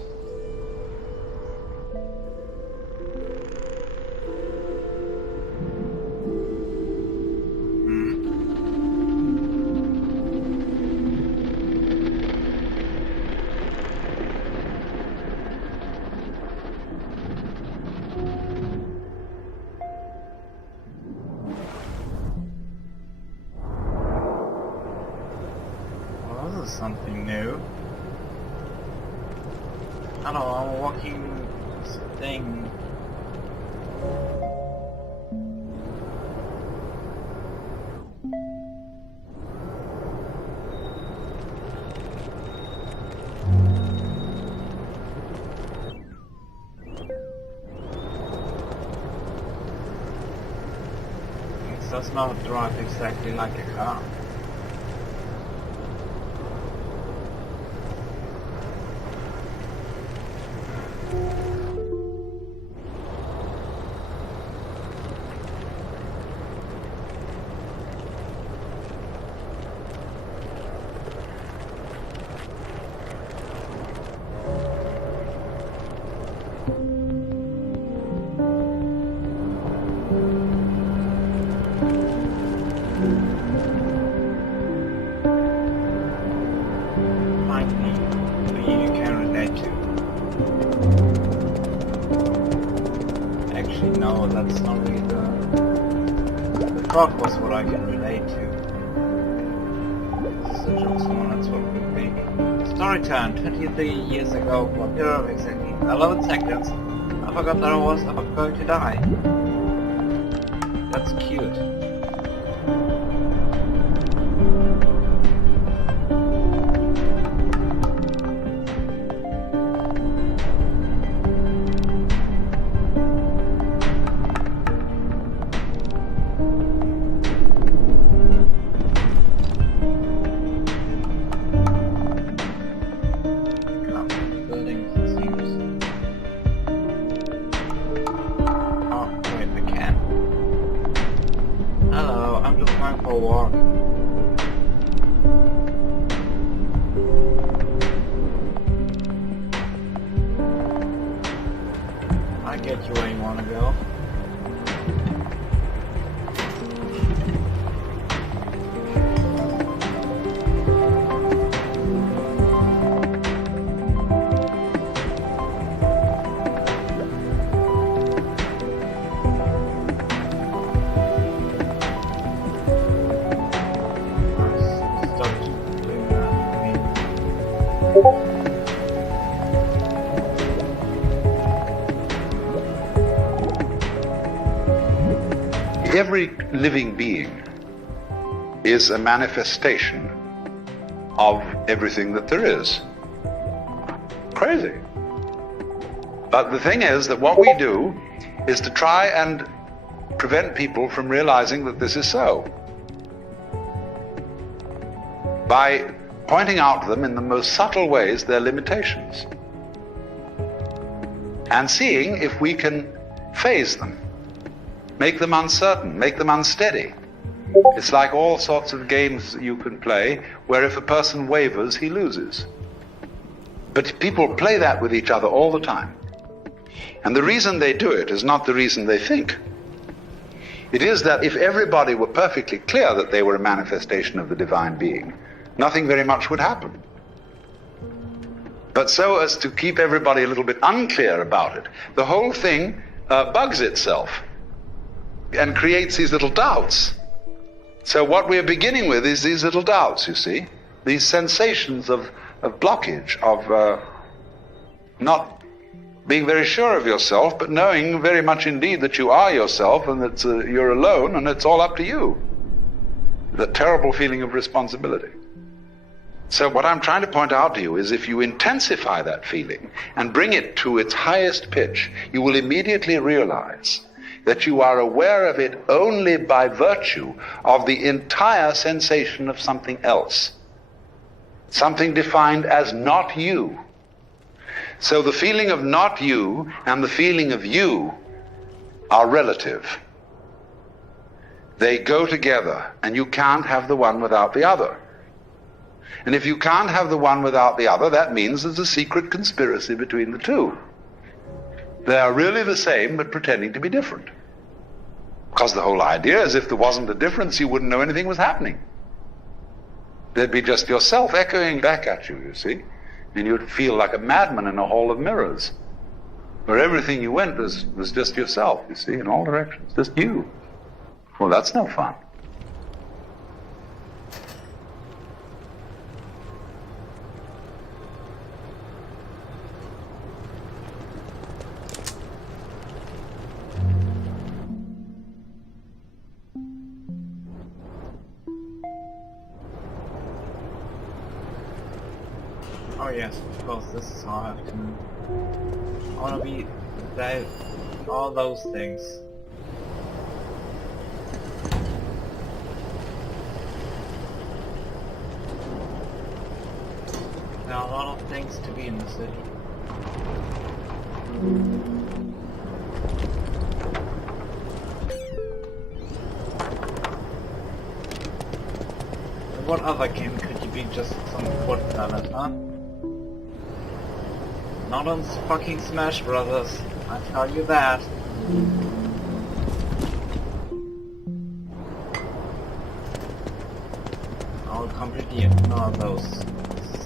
Something new. Hello, I'm walking this thing. It does not drive exactly like a car. No, that's not really the clock was what I can relate to. This is a joke someone that's what we think. Story time, 23 years ago, for a period of exactly 11 seconds, I forgot that I was going to die. That's cute. For a walk. I get you where you want to go. Every living being is a manifestation of everything that there is. Crazy. But the thing is that what we do is to try and prevent people from realizing that this is so, by pointing out to them in the most subtle ways their limitations and seeing if we can phase them, make them uncertain, make them unsteady. It's like all sorts of games that you can play where if a person wavers, he loses. But people play that with each other all the time. And the reason they do it is not the reason they think. It is that if everybody were perfectly clear that they were a manifestation of the divine being, nothing very much would happen. But so as to keep everybody a little bit unclear about it, the whole thing bugs itself and creates these little doubts. So what we're beginning with is these little doubts, you see, these sensations of blockage, of not being very sure of yourself, but knowing very much indeed that you are yourself and that you're alone and it's all up to you. The terrible feeling of responsibility. So what I'm trying to point out to you is if you intensify that feeling and bring it to its highest pitch, you will immediately realize that you are aware of it only by virtue of the entire sensation of something else. Something defined as not you. So the feeling of not you and the feeling of you are relative. They go together, and you can't have the one without the other. And if you can't have the one without the other, that means there's a secret conspiracy between the two. They are really the same, but pretending to be different. Because the whole idea is if there wasn't a difference, you wouldn't know anything was happening. There'd be just yourself echoing back at you, you see. And you'd feel like a madman in a hall of mirrors, where everything you went was just yourself, you see, in all directions, just you. Well, that's no fun. Oh yes, of course, this is how I have to move. I wanna be that, all those things. There are a lot of things to be in the city. What other game could you be just some foot pellet, huh? Not on fucking Smash Brothers, I tell you that. I'll completely ignore those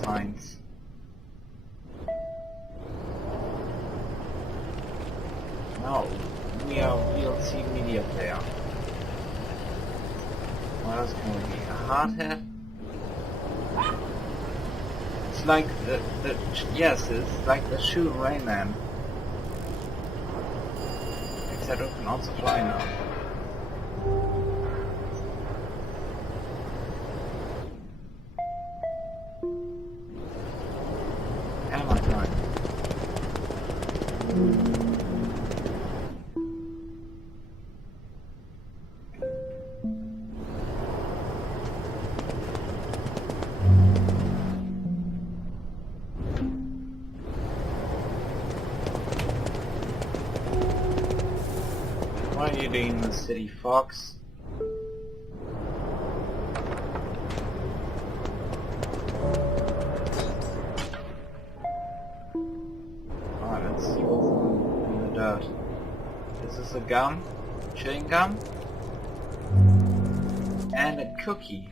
signs. No, we are VLC media player. What else can we be? A hardhead? It's like yes, it's like the shoe Rayman. Except it can also fly now. Am I flying? What are you doing in the city, Fox? Alright, let's see what's in the dirt. This is a gum, chewing gum, and a cookie.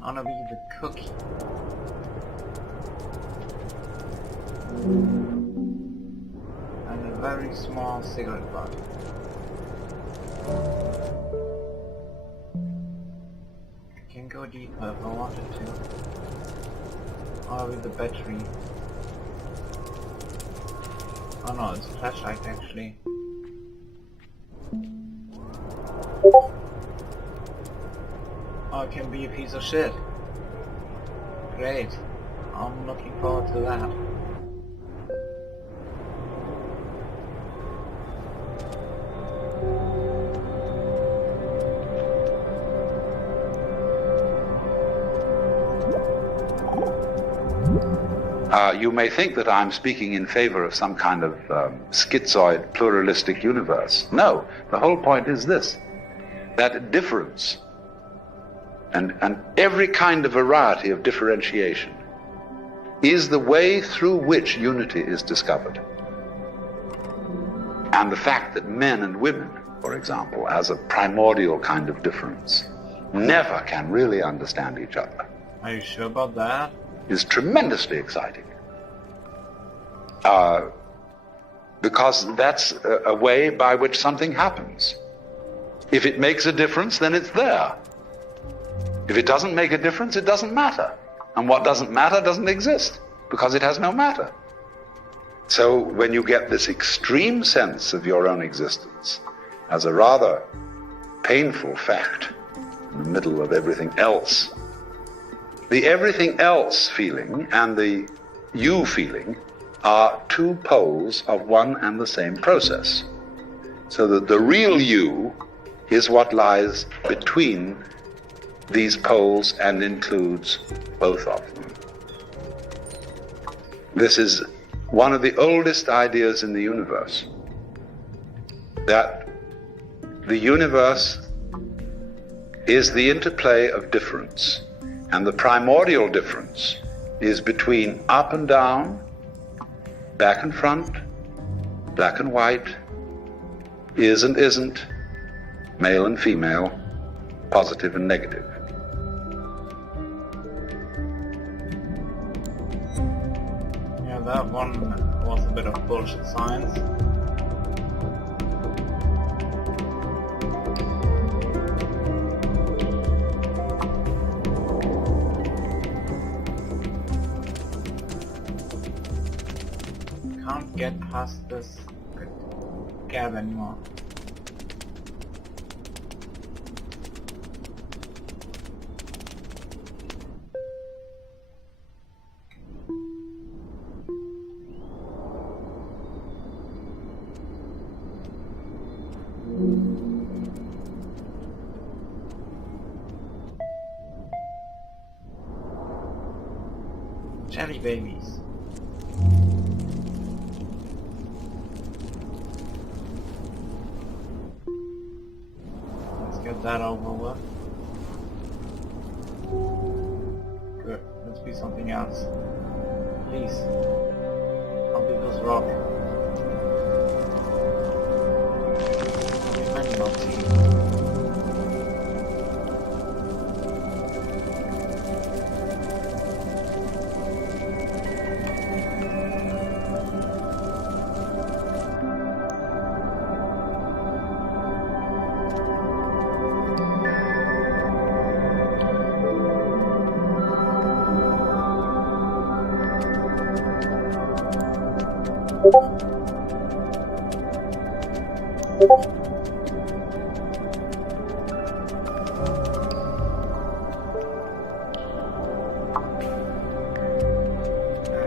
I wanna be the cookie. And a very small cigarette butt. I can go deeper if I wanted to. Or with the battery. Oh no, it's a flashlight actually. Oh, it can be a piece of shit. Great. I'm looking forward to that. You may think that I'm speaking in favor of some kind of schizoid, pluralistic universe. No, the whole point is this, that difference and every kind of variety of differentiation is the way through which unity is discovered. And the fact that men and women, for example, as a primordial kind of difference, never can really understand each other. Are you sure about that? Is tremendously exciting. because that's a way by which something happens. If it makes a difference, then it's there. If it doesn't make a difference, it doesn't matter. And what doesn't matter doesn't exist, because it has no matter. So when you get this extreme sense of your own existence as a rather painful fact in the middle of everything else, the everything else feeling and the you feeling are two poles of one and the same process. So that the real you is what lies between these poles and includes both of them. This is one of the oldest ideas in the universe, that the universe is the interplay of difference, and the primordial difference is between up and down, back and front, black and white, is and isn't, male and female, positive and negative. Yeah, that one was a bit of bullshit science. Can't get past this gap anymore. Jelly babies. Let's get that over with. Good. Let's be something else. Please. I'll be this rock. I'll be many rocks here.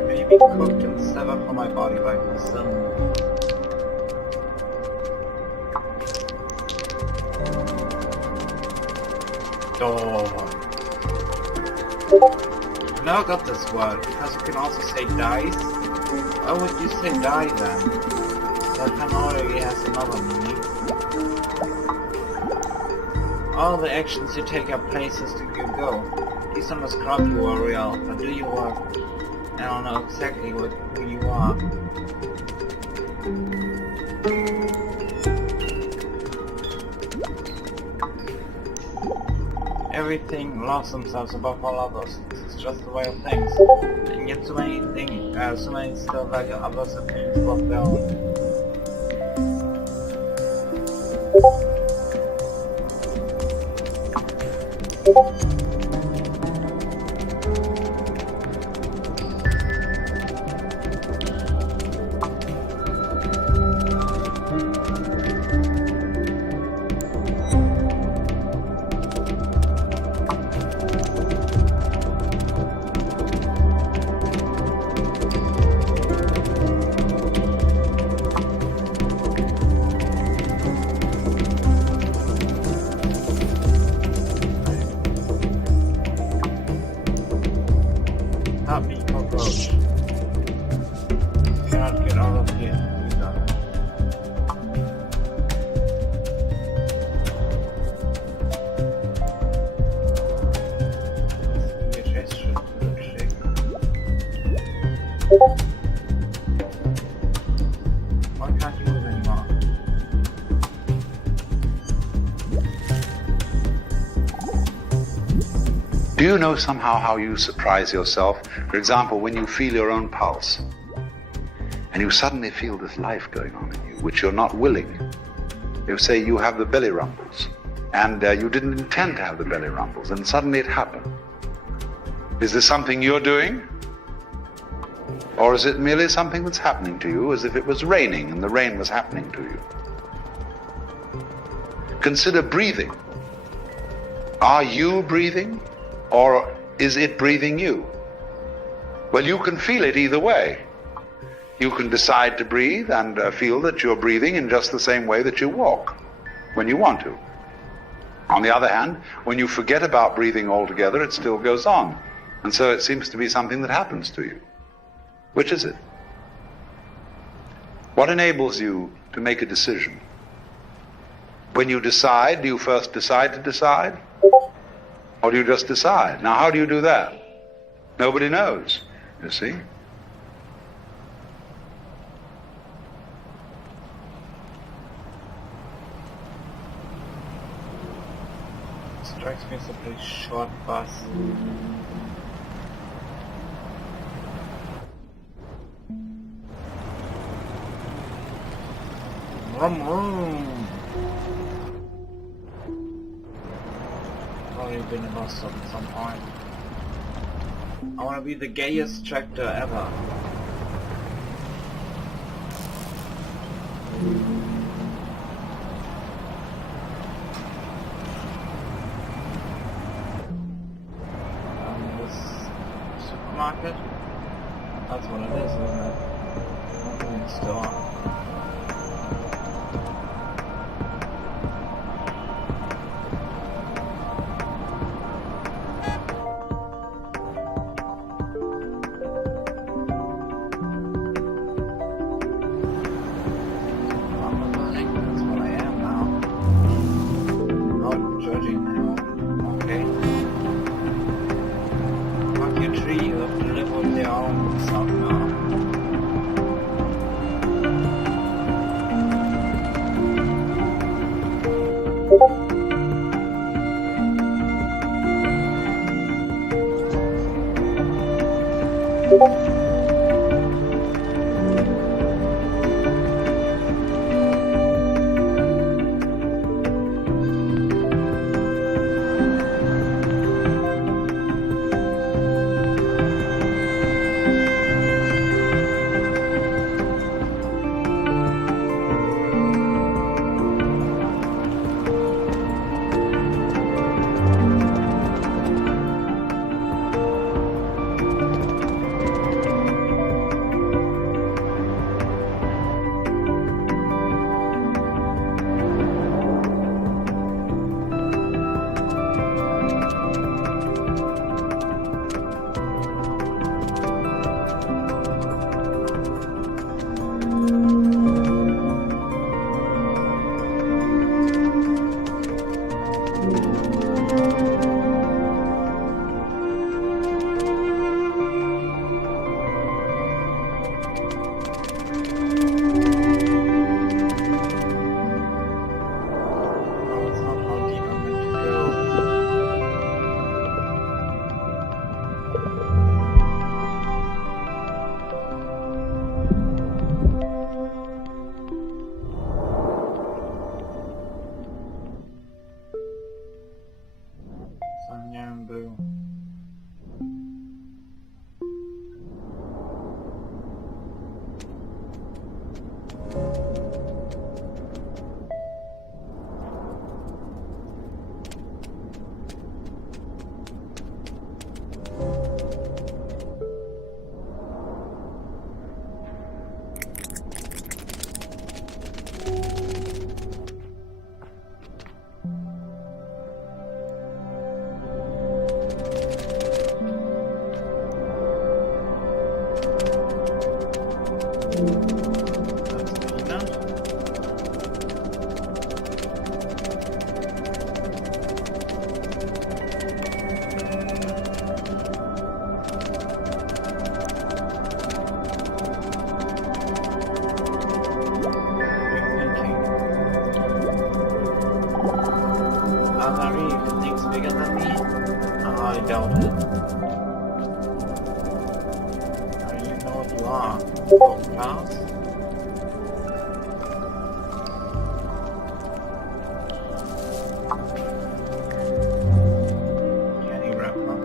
Maybe cooked and severed from my body by some. Oh. I never got this word because you can also say dice. Why would you say die then? That can already has another meaning. All the actions you take are places to you go. Please don't describe you are real, but do you work? I don't know exactly who you are. Everything loves themselves above all others. This is just the way of things. And yet so many still value others' opinions above their own. Not me, cockroach. Cannot get out of here. You got it. Your chest should shake. Why can't you move anymore? Do you know somehow how you surprise yourself? For example, when you feel your own pulse. and you suddenly feel this life going on in you, which you're not willing. You say you have the belly rumbles, and you didn't intend to have the belly rumbles, and suddenly it happened. Is this something you're doing? Or is it merely something that's happening to you, as if it was raining and the rain was happening to you? Consider breathing. Are you breathing, or is it breathing you? Well, you can feel it either way. You can decide to breathe and feel that you're breathing in just the same way that you walk when you want to. On the other hand, when you forget about breathing altogether, it still goes on. And so it seems to be something that happens to you. Which is it? What enables you to make a decision? When you decide, do you first decide to decide? Or do you just decide? Now, how do you do that? Nobody knows, you see? Strikes me as a pretty short bus. Vroom, vroom. Probably been a bus stop at some point. I want to be the gayest tractor ever. This supermarket? That's what it is, isn't it? Convenience store. you are. Gold class. Candy wrapper.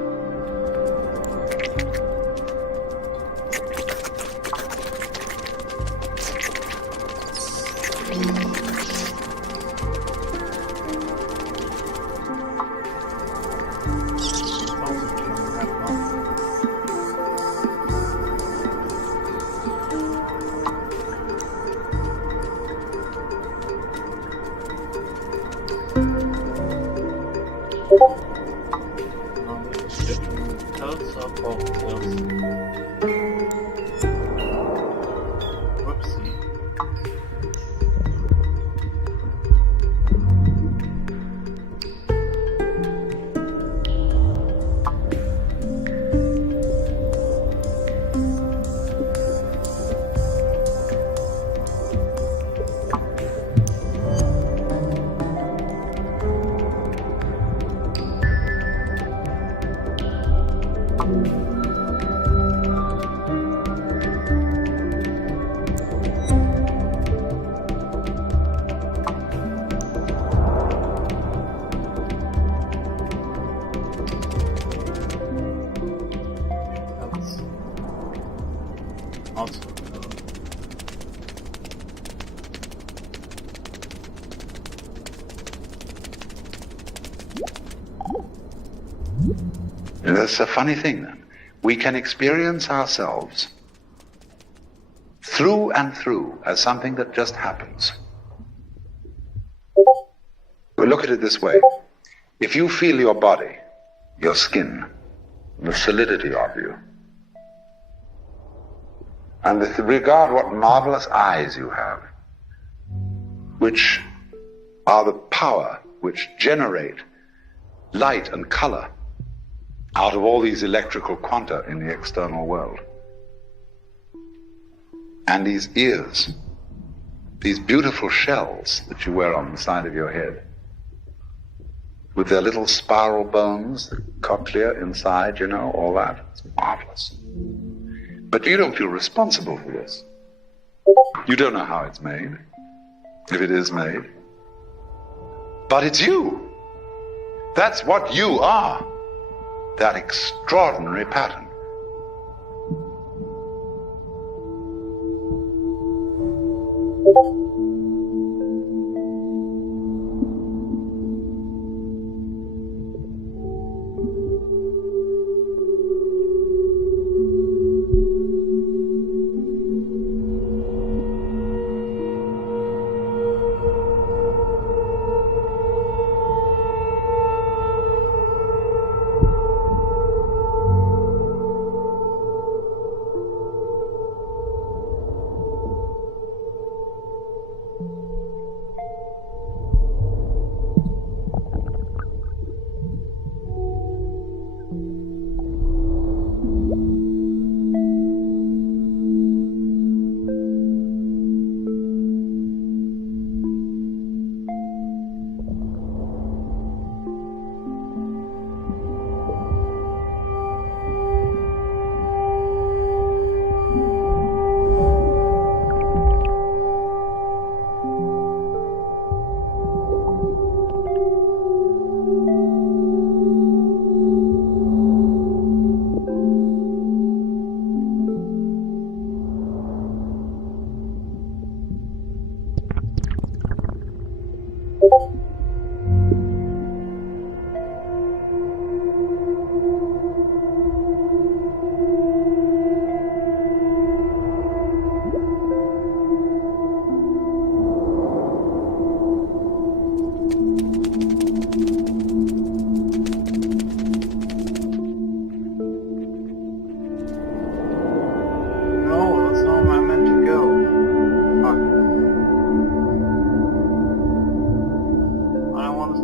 Also candy wrapper. Pills or both pills? Whoopsie. That's also That's a funny thing then. We can experience ourselves through and through as something that just happens. We look at it this way. If you feel your body, your skin, the solidity of you, and regard what marvelous eyes you have, which are the power which generate light and color out of all these electrical quanta in the external world. And these ears, these beautiful shells that you wear on the side of your head, with their little spiral bones, the cochlea inside, you know, all that. It's marvelous. But you don't feel responsible for this. You don't know how it's made, if it is made. But it's you. That's what you are. That extraordinary pattern.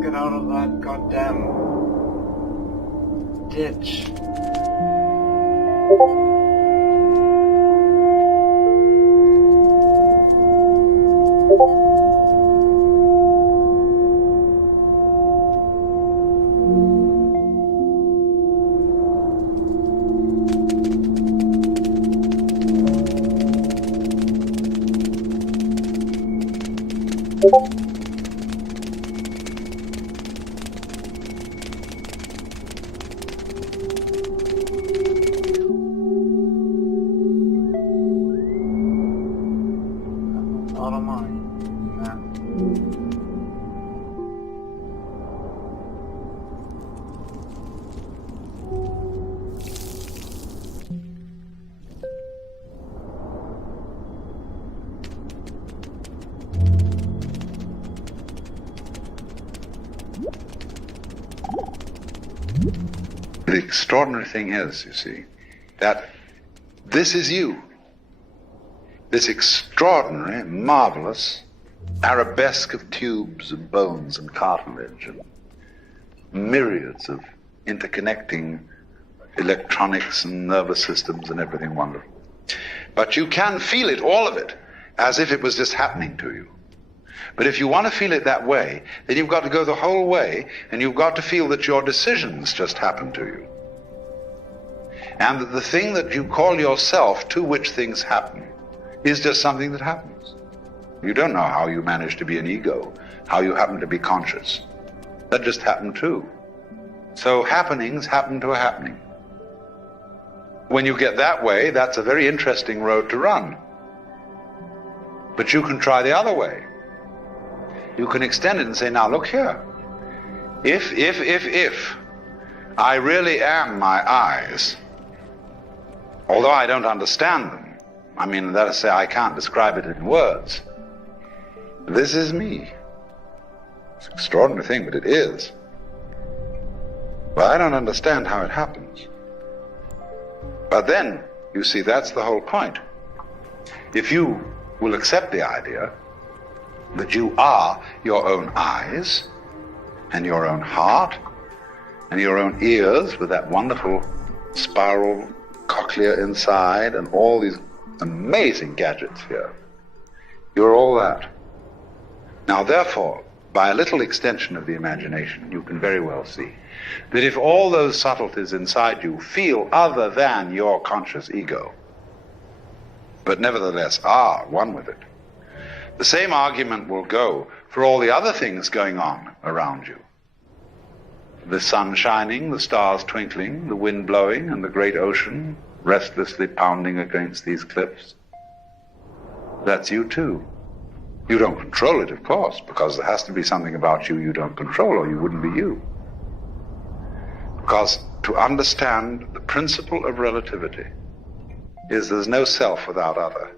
Get out of that goddamn ditch. Out of mine. The extraordinary thing is, you see, that this is you. This extraordinary, marvelous arabesque of tubes and bones and cartilage and myriads of interconnecting electronics and nervous systems and everything wonderful. But you can feel it, all of it, as if it was just happening to you. But if you want to feel it that way, then you've got to go the whole way, and you've got to feel that your decisions just happen to you. And that the thing that you call yourself, to which things happen, is just something that happens. You don't know how you manage to be an ego, how you happen to be conscious. That just happened too. So happenings happen to a happening. When you get that way, that's a very interesting road to run. But you can try the other way. You can extend it and say, now look here. If I really am my eyes, although I don't understand them, I mean, that is to say, I can't describe it in words. This is me. It's an extraordinary thing, but it is. But I don't understand how it happens. But then, you see, that's the whole point. If you will accept the idea that you are your own eyes, and your own heart, and your own ears with that wonderful spiral cochlea inside, and all these amazing gadgets here. You're all that. Now, therefore, by a little extension of the imagination, you can very well see that if all those subtleties inside you feel other than your conscious ego, but nevertheless are one with it, the same argument will go for all the other things going on around you. The sun shining, the stars twinkling, the wind blowing, and the great ocean restlessly pounding against these cliffs. That's you too. You don't control it, of course, because there has to be something about you you don't control, or you wouldn't be you. Because to understand the principle of relativity is there's no self without other.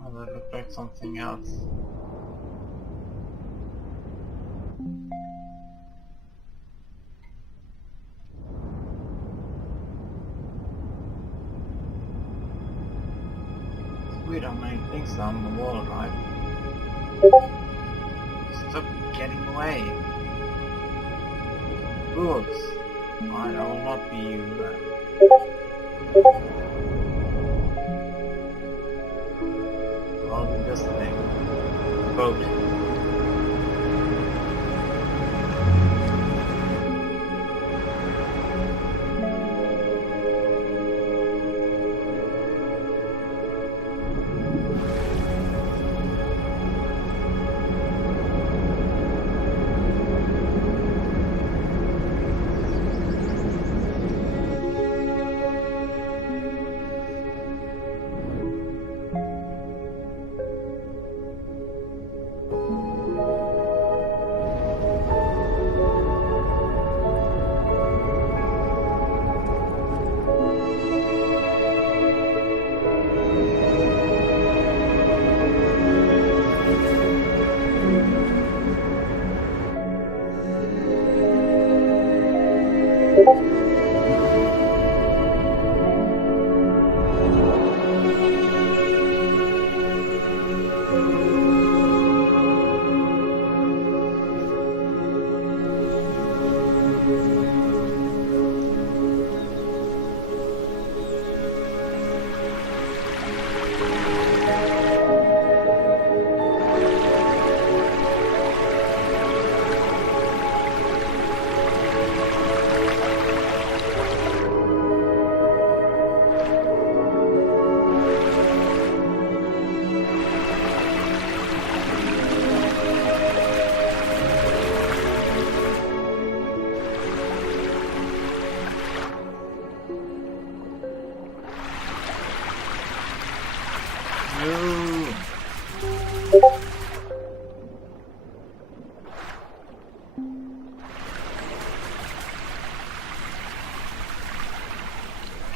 Oh, that looked like something else. Weird how many things are on the wall, right? Stop getting away. Books. I will not be you. I'll do this thing. Boat.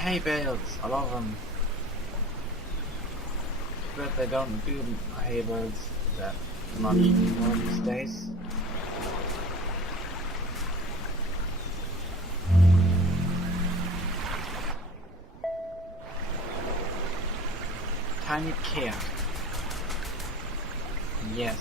hay bales, I love them. But they don't do hay bales that much anymore these days. Tiny cat. Yes.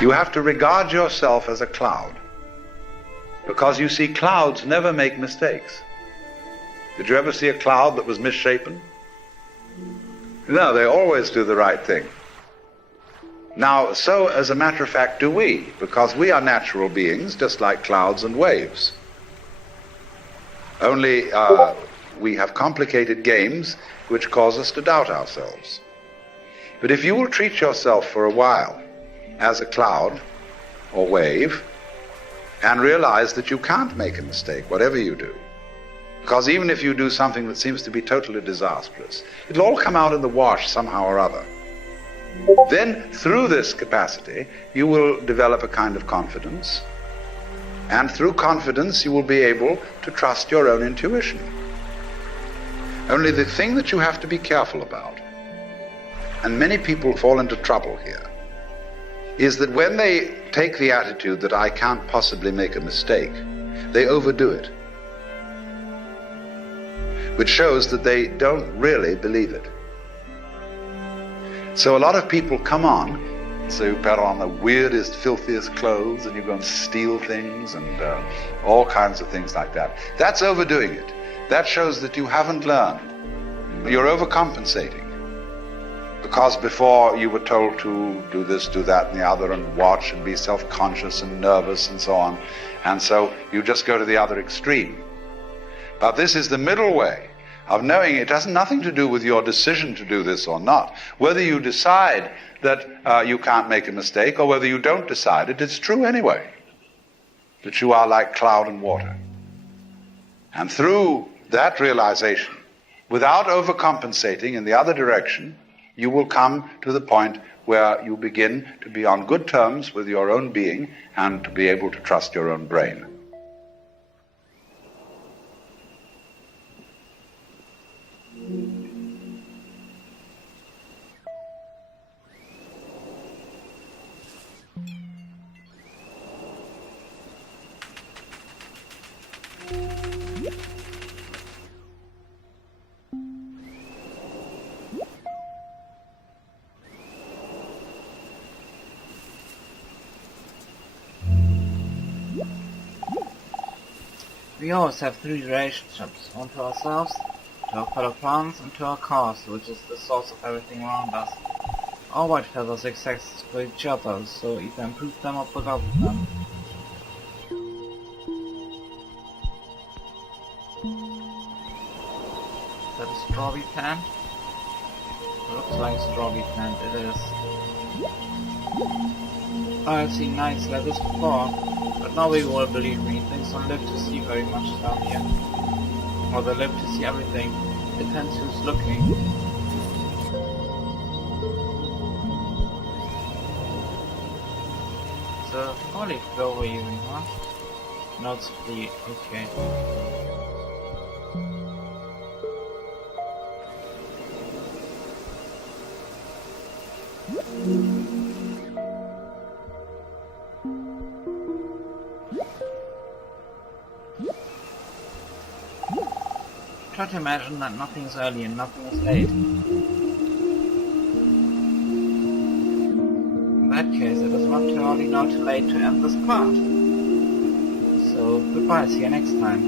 You have to regard yourself as a cloud, because you see, clouds never make mistakes. Did you ever see a cloud that was misshapen? No, they always do the right thing. Now, so as a matter of fact do we, because we are natural beings just like clouds and waves. Only we have complicated games which cause us to doubt ourselves. But if you will treat yourself for a while as a cloud or wave and realize that you can't make a mistake, whatever you do, because even if you do something that seems to be totally disastrous, it'll all come out in the wash somehow or other. Then, through this capacity, you will develop a kind of confidence, and through confidence you will be able to trust your own intuition. Only the thing that you have to be careful about, and many people fall into trouble here, is that when they take the attitude that I can't possibly make a mistake, they overdo it, which shows that they don't really believe it. So a lot of people come on, so you put on the weirdest, filthiest clothes, and you go and steal things and all kinds of things like that. That's overdoing it. That shows that you haven't learned. You're overcompensating. Because before you were told to do this, do that, and the other, and watch and be self-conscious and nervous and so on. And so you just go to the other extreme. But this is the middle way of knowing it has nothing to do with your decision to do this or not. Whether you decide that you can't make a mistake or whether you don't decide it, it's true anyway. That you are like cloud and water. And through that realization, without overcompensating in the other direction, you will come to the point where you begin to be on good terms with your own being and to be able to trust your own brain. We always have three relationships, one to ourselves, to our fellow plants, and to our cause, which is the source of everything around us. All white feathers exist for each other, so either improve them or put up with them. Is that a strawberry plant? It looks like a strawberry plant, it is. I've seen nights like this before. But nobody will believe me. Things don't live to see very much down here. Or they live to see everything. Depends who's looking. It's a holy flower even, huh? No, it's fleet. Okay. Try to imagine that nothing is early and nothing is late. In that case, it is not too early nor too late to end this part. So, goodbye, see you next time.